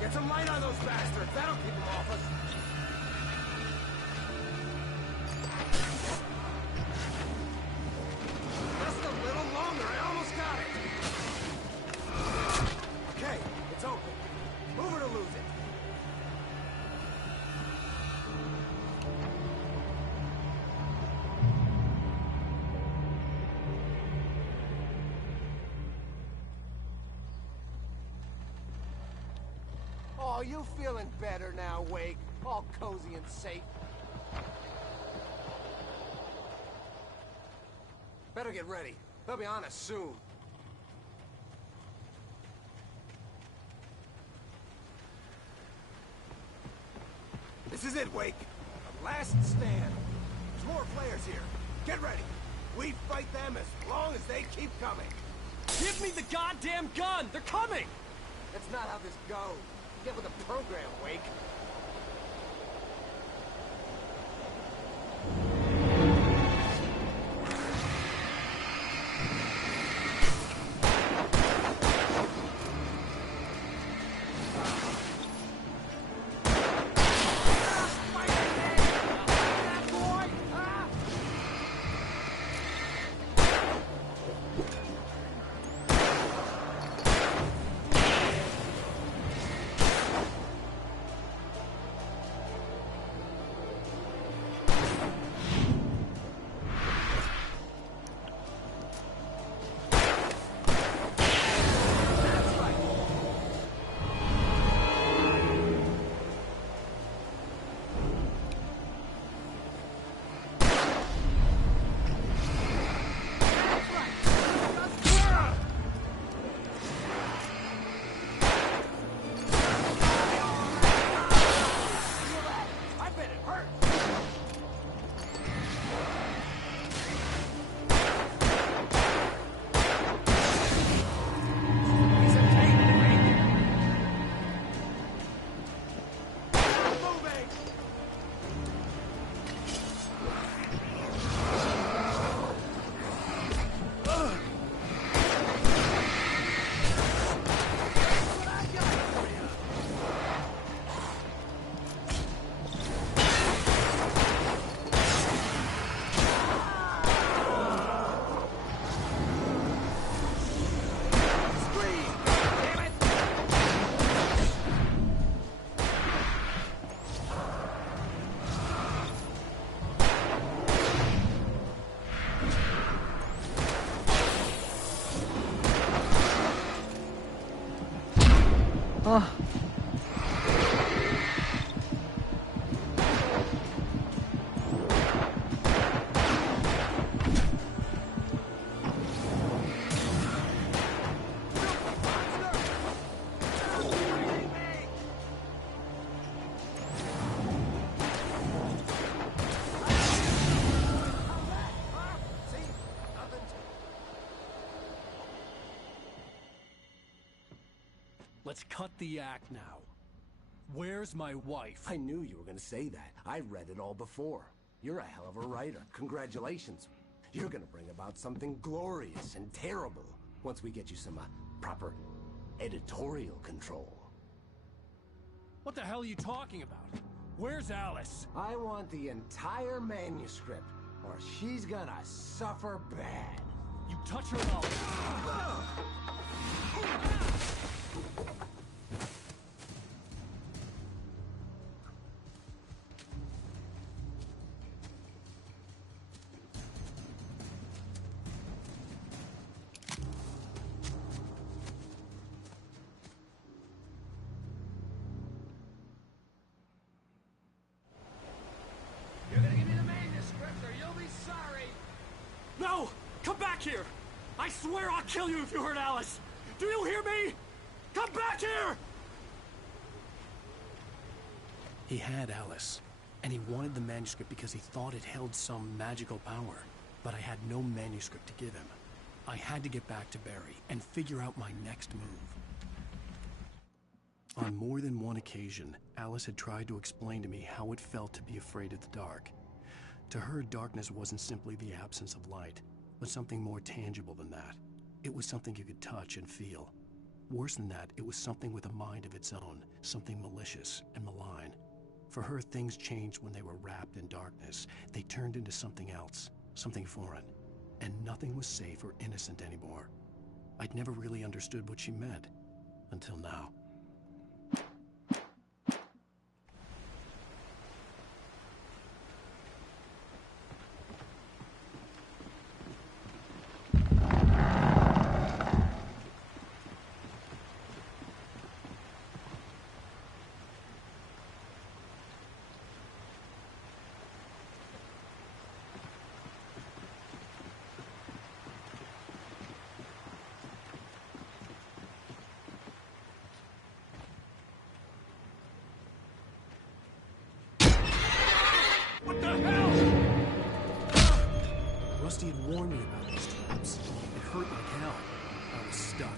Get some light on those bastards. That'll keep them off us. Just a little longer. I almost got it. Okay, it's open. Move it or lose it. Oh, you feeling better now, Wake? All cozy and safe. Better get ready. They'll be on us soon. This is it, Wake. The last stand. There's more flares here. Get ready. We fight them as long as they keep coming. Give me the goddamn gun! They're coming! That's not how this goes. Get with the program, Wake. 啊！Let's cut the act now. Where's my wife? I knew you were gonna say that. I read it all before. You're a hell of a writer. Congratulations. You're gonna bring about something glorious and terrible once we get you some proper editorial control. What the hell are you talking about? Where's Alice? I want the entire manuscript, or she's gonna suffer bad. You touch her and I'll... You're gonna give me the manuscript or you'll be sorry. No! Come back here! I swear I'll kill you if you hurt Alice! Do you hear me? Come back here! He had Alice, and he wanted the manuscript because he thought it held some magical power. But I had no manuscript to give him. I had to get back to Barry and figure out my next move. On more than one occasion, Alice had tried to explain to me how it felt to be afraid of the dark. To her, darkness wasn't simply the absence of light, but something more tangible than that. It was something you could touch and feel. Worse than that, it was something with a mind of its own, something malicious and malign. For her, things changed when they were wrapped in darkness. They turned into something else, something foreign, and nothing was safe or innocent anymore. I'd never really understood what she meant, until now. What the hell? Rusty had warned me about these traps. It hurt like hell. I was stuck.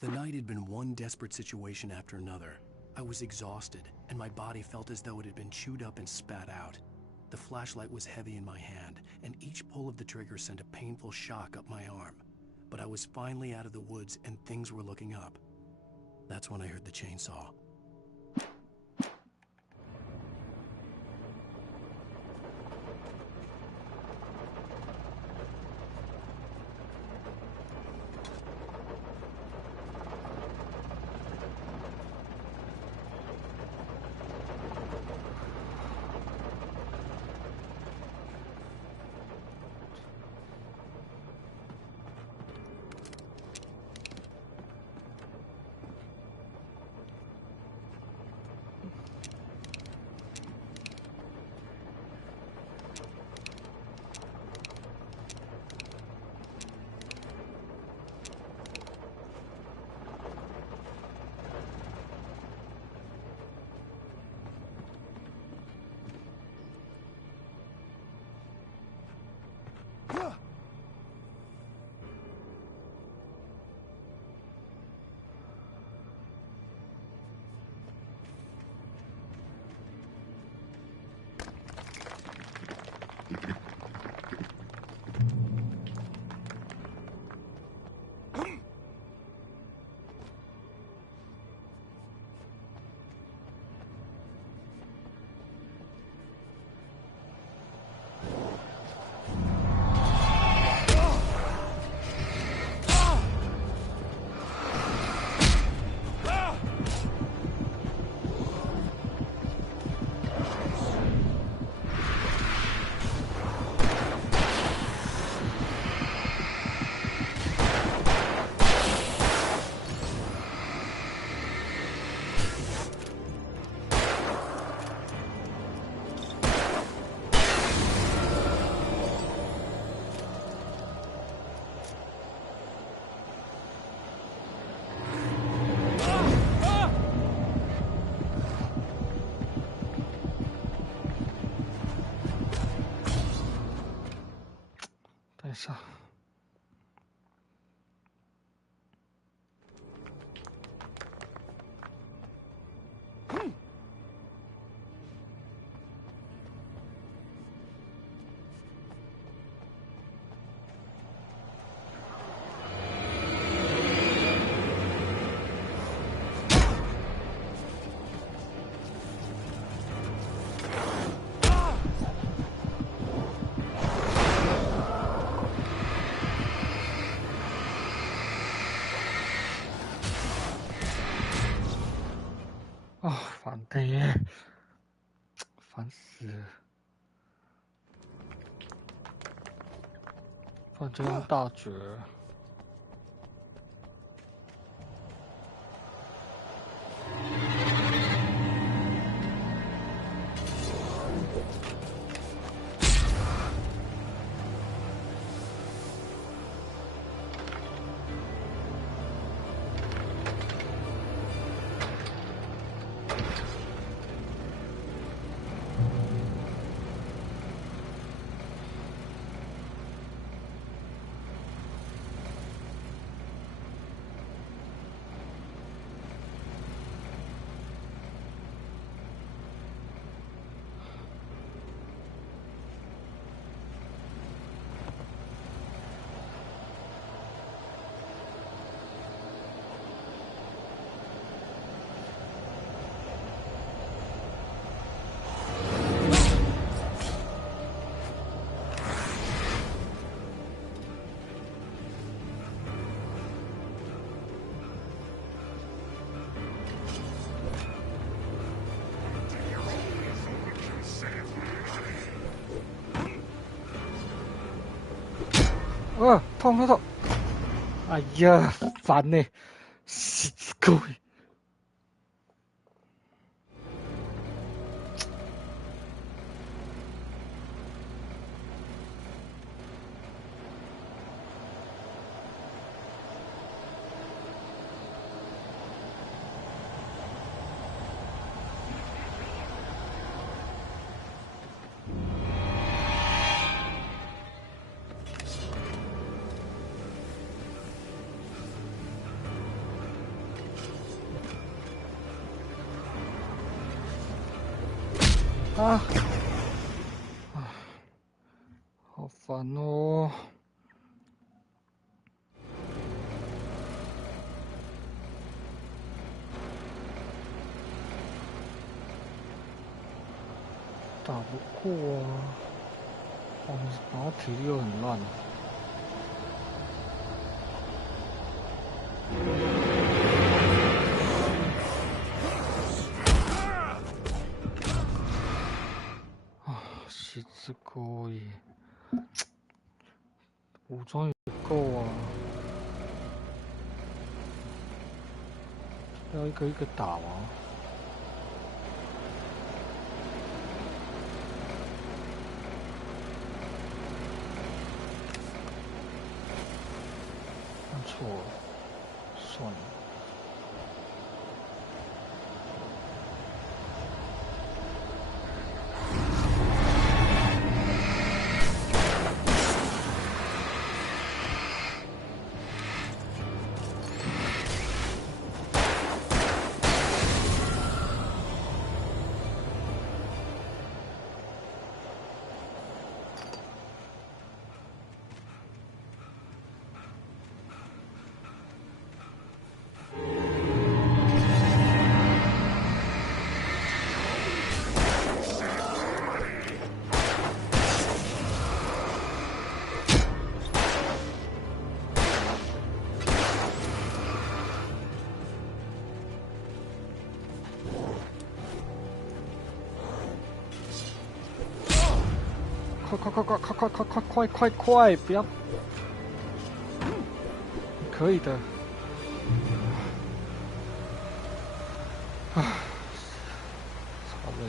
The night had been one desperate situation after another. I was exhausted, and my body felt as though it had been chewed up and spat out. The flashlight was heavy in my hand, and each pull of the trigger sent a painful shock up my arm. But I was finally out of the woods, and things were looking up. That's when I heard the chainsaw.上。哦，烦的耶，烦死了。不然就用大绝。痛！哎呀，烦呢，しつこい。啊！好烦哦！打不过啊！然后体力又很烂。しつこい，武装也不够啊，要一个一个打吗？看错了，算了。快！不要！可以的。啊，超累。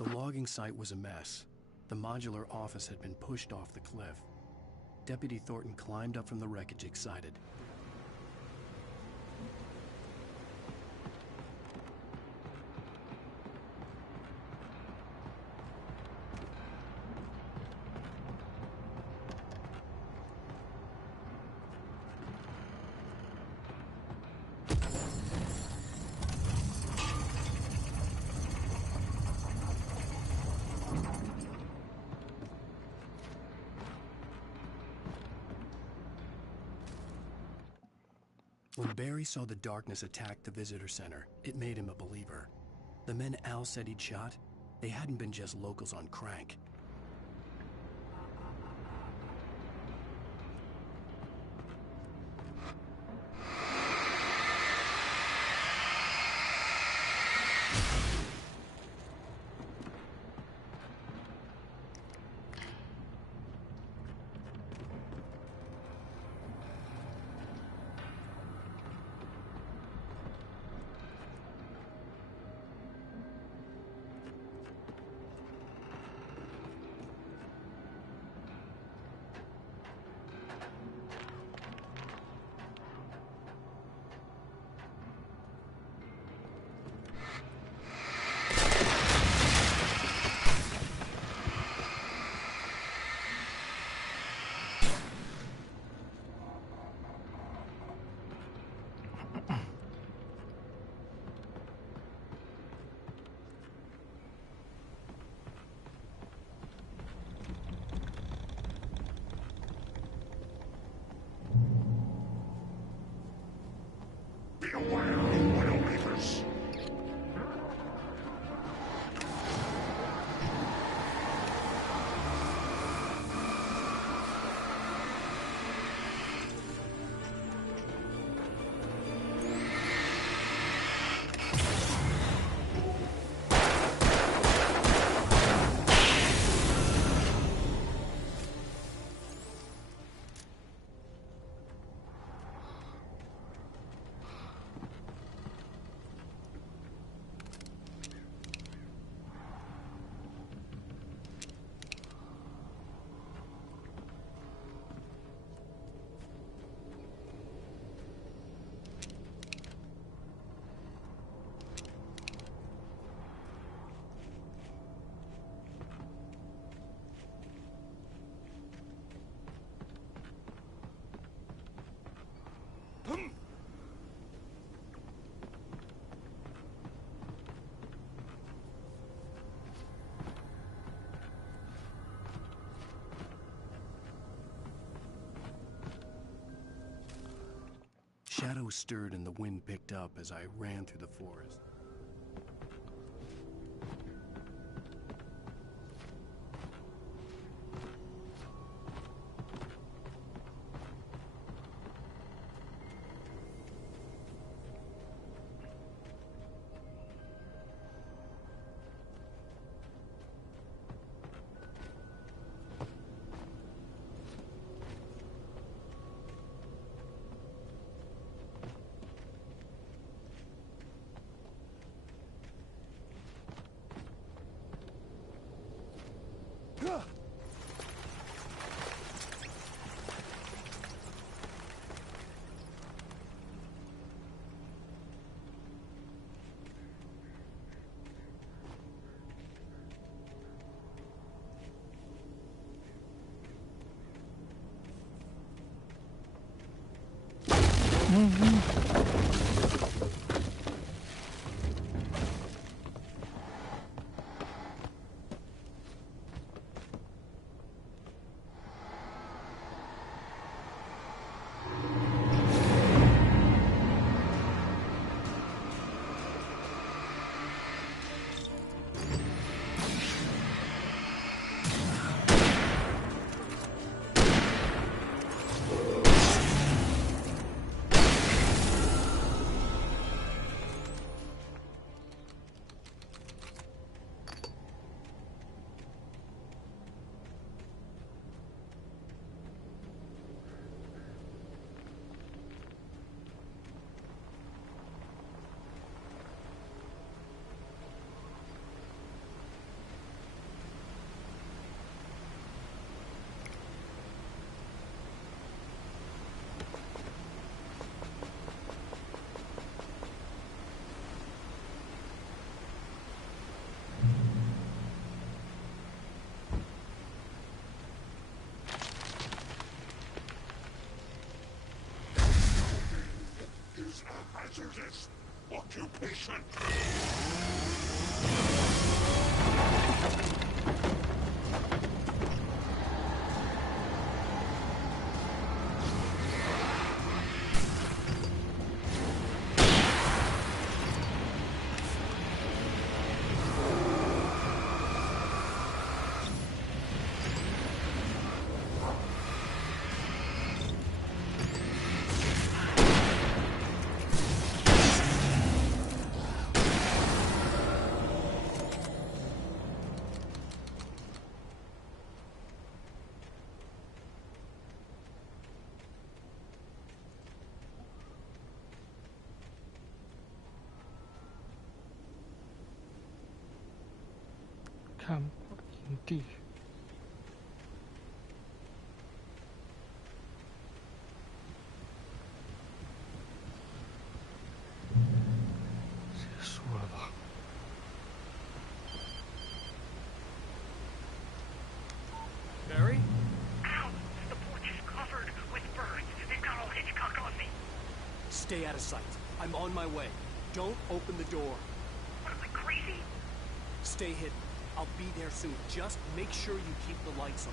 The logging site was a mess. The modular office had been pushed off the cliff. Deputy Thornton climbed up from the wreckage, excited. When Barry saw the darkness attack the visitor center, it made him a believer. The men Al said he'd shot, they hadn't been just locals on crank. Shadows stirred and the wind picked up as I ran through the forest. hazardous occupation.看营地。结束了吧？ Barry? Ow! The porch is covered with birds. They've got all Hitchcock on me. Stay out of sight. I'm on my way. Don't open the door. What am I, crazy? Stay hidden. I'll be there soon. Just make sure you keep the lights on.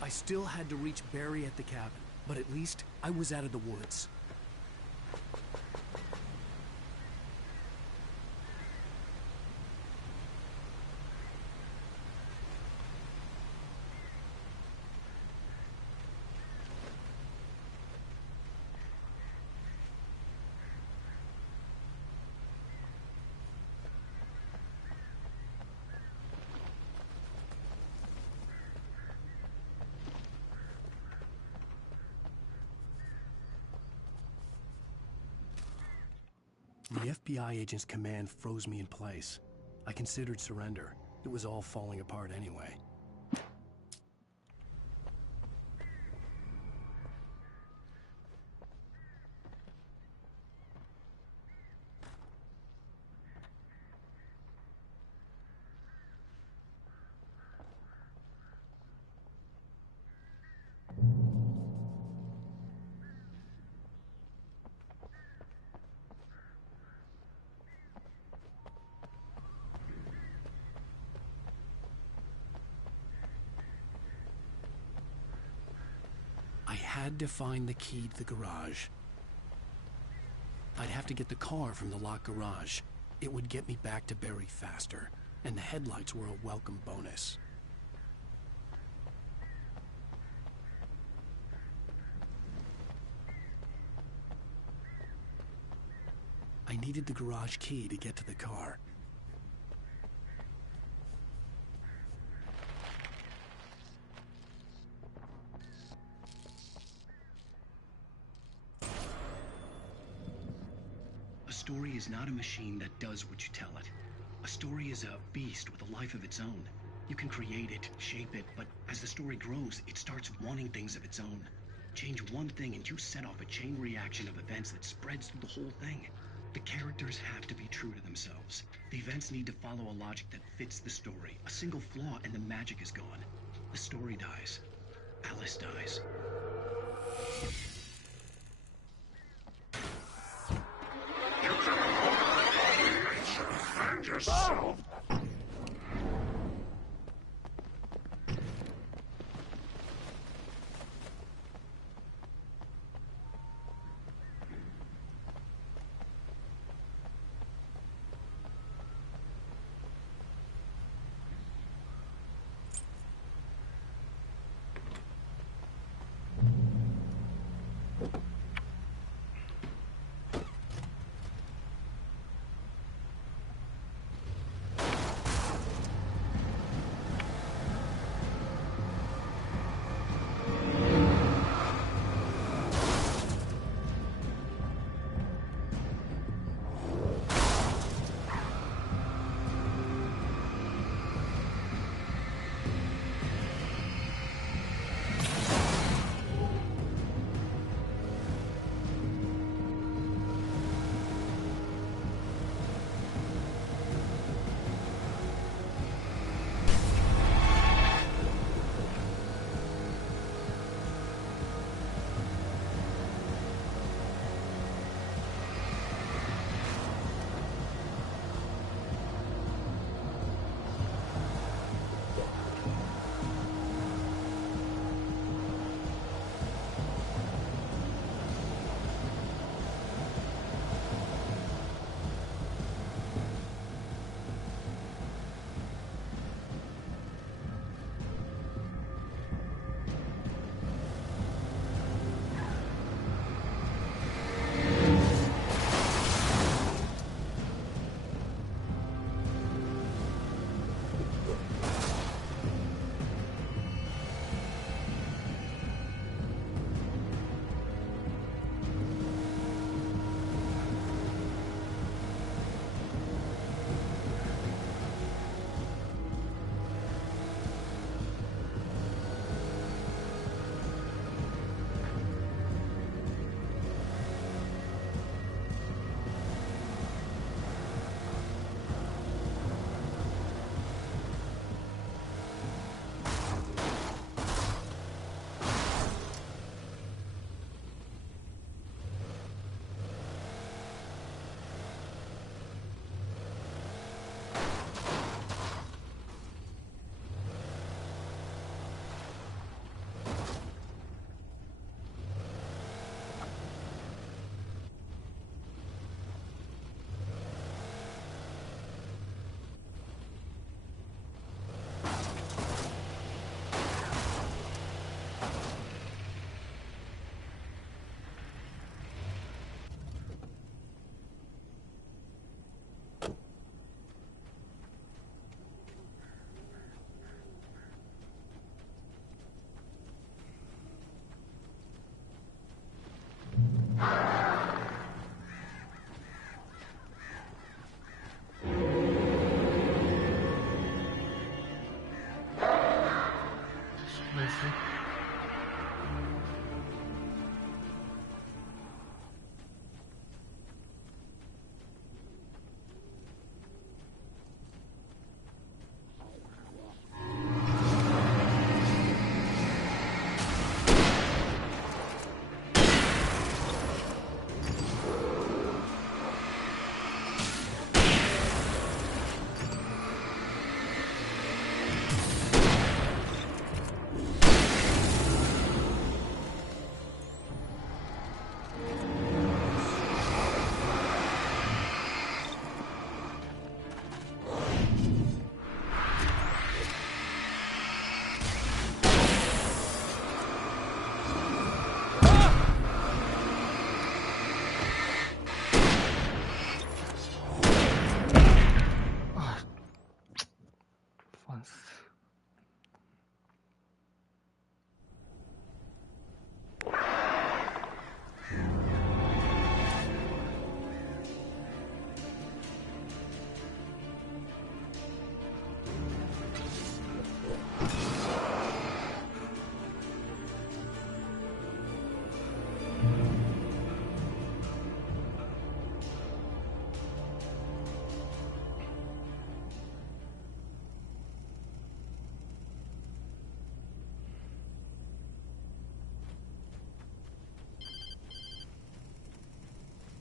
I still had to reach Barry at the cabin, but at least I was out of the woods. The FBI agent's command froze me in place. I considered surrender. It was all falling apart anyway. I had to find the key to the garage. I'd have to get the car from the locked garage. It would get me back to Barry faster, and the headlights were a welcome bonus. I needed the garage key to get to the car. A story is not a machine that does what you tell it. A story is a beast with a life of its own. You can create it, shape it, but as the story grows, it starts wanting things of its own. Change one thing and you set off a chain reaction of events that spreads through the whole thing. The characters have to be true to themselves. The events need to follow a logic that fits the story. A single flaw and the magic is gone. The story dies. Alice dies. Defend yourself! 没事。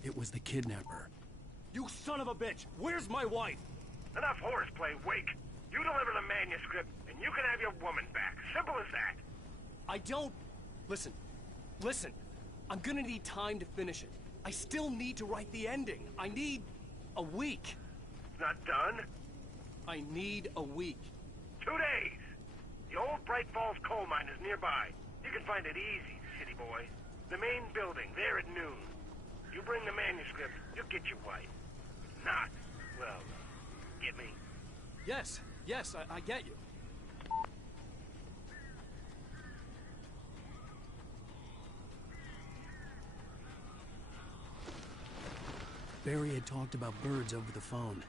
It was the kidnapper. You son of a bitch! Where's my wife? Enough horseplay, Wake. You deliver the manuscript, and you can have your woman back. Simple as that. I don't... Listen. I'm gonna need time to finish it. I still need to write the ending. I need a week. Not done? I need a week. 2 days. The old Bright Falls coal mine is nearby. You can find it easy, city boy. The main building, there at noon. You bring the manuscript, you'll get your wife. Not, well, get me? Yes, I get you. Barry had talked about birds over the phone.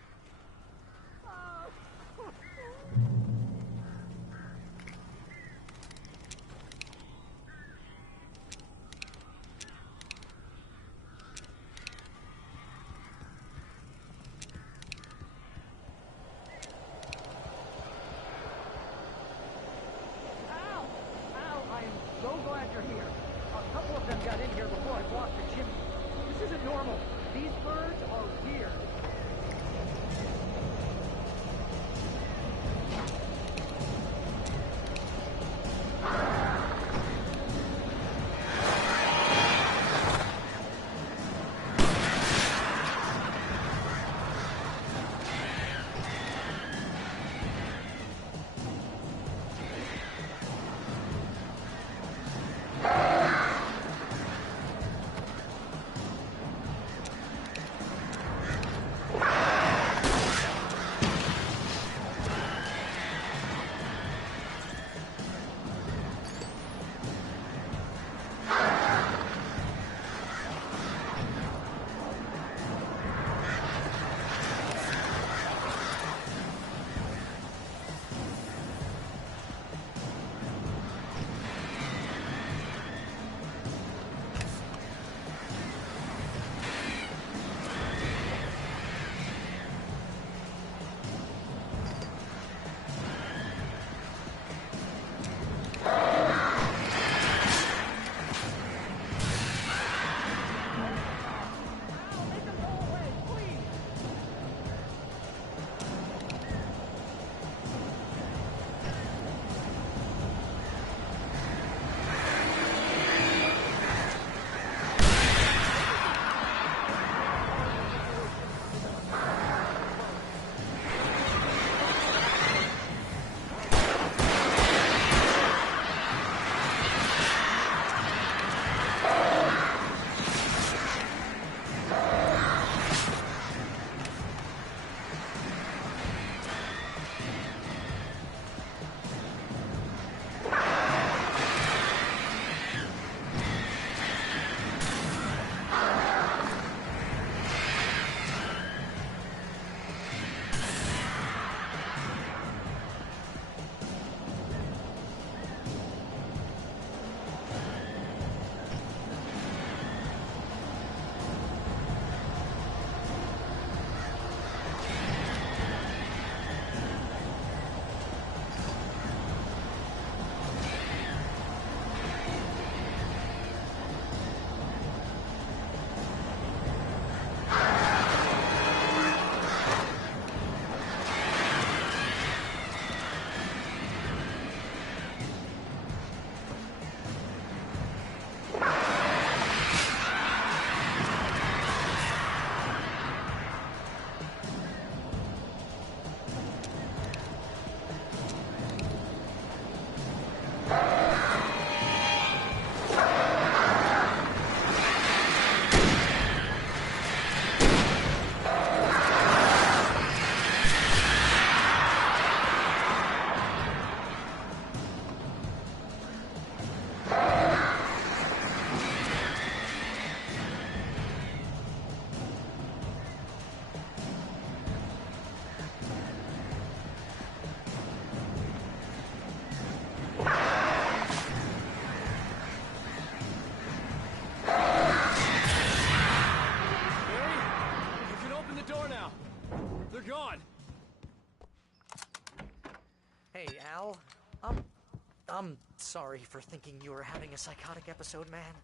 I'm sorry for thinking you were having a psychotic episode, man.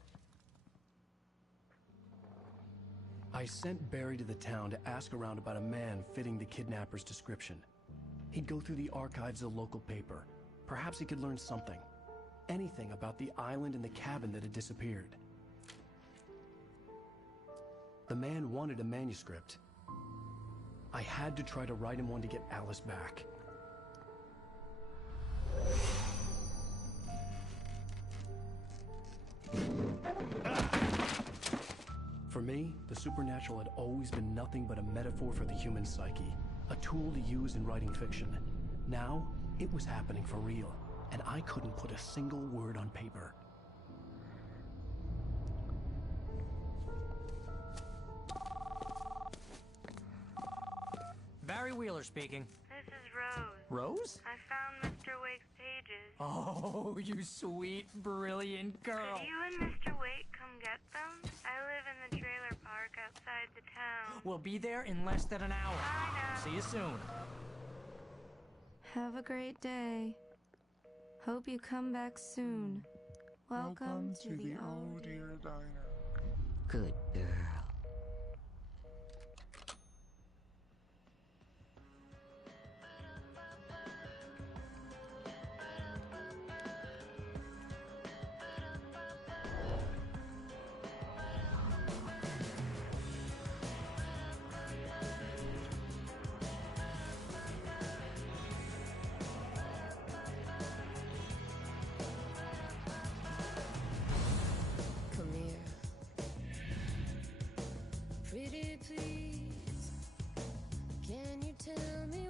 I sent Barry to the town to ask around about a man fitting the kidnapper's description. He'd go through the archives of the local paper. Perhaps he could learn something. Anything about the island and the cabin that had disappeared. The man wanted a manuscript. I had to try to write him one to get Alice back. For me, the supernatural had always been nothing but a metaphor for the human psyche, a tool to use in writing fiction. Now, it was happening for real, and I couldn't put a single word on paper. Barry Wheeler speaking. This is Rose. Rose? I found Mr. Wake's pages. Oh, you sweet, brilliant girl. Could you and Mr. Wake come get them? I live in the trailer park outside the town. We'll be there in less than an hour. Bye now. See you soon. Have a great day. Hope you come back soon. Welcome to the Oh Dear Diner. Good girl. Come here. Pretty please, can you tell me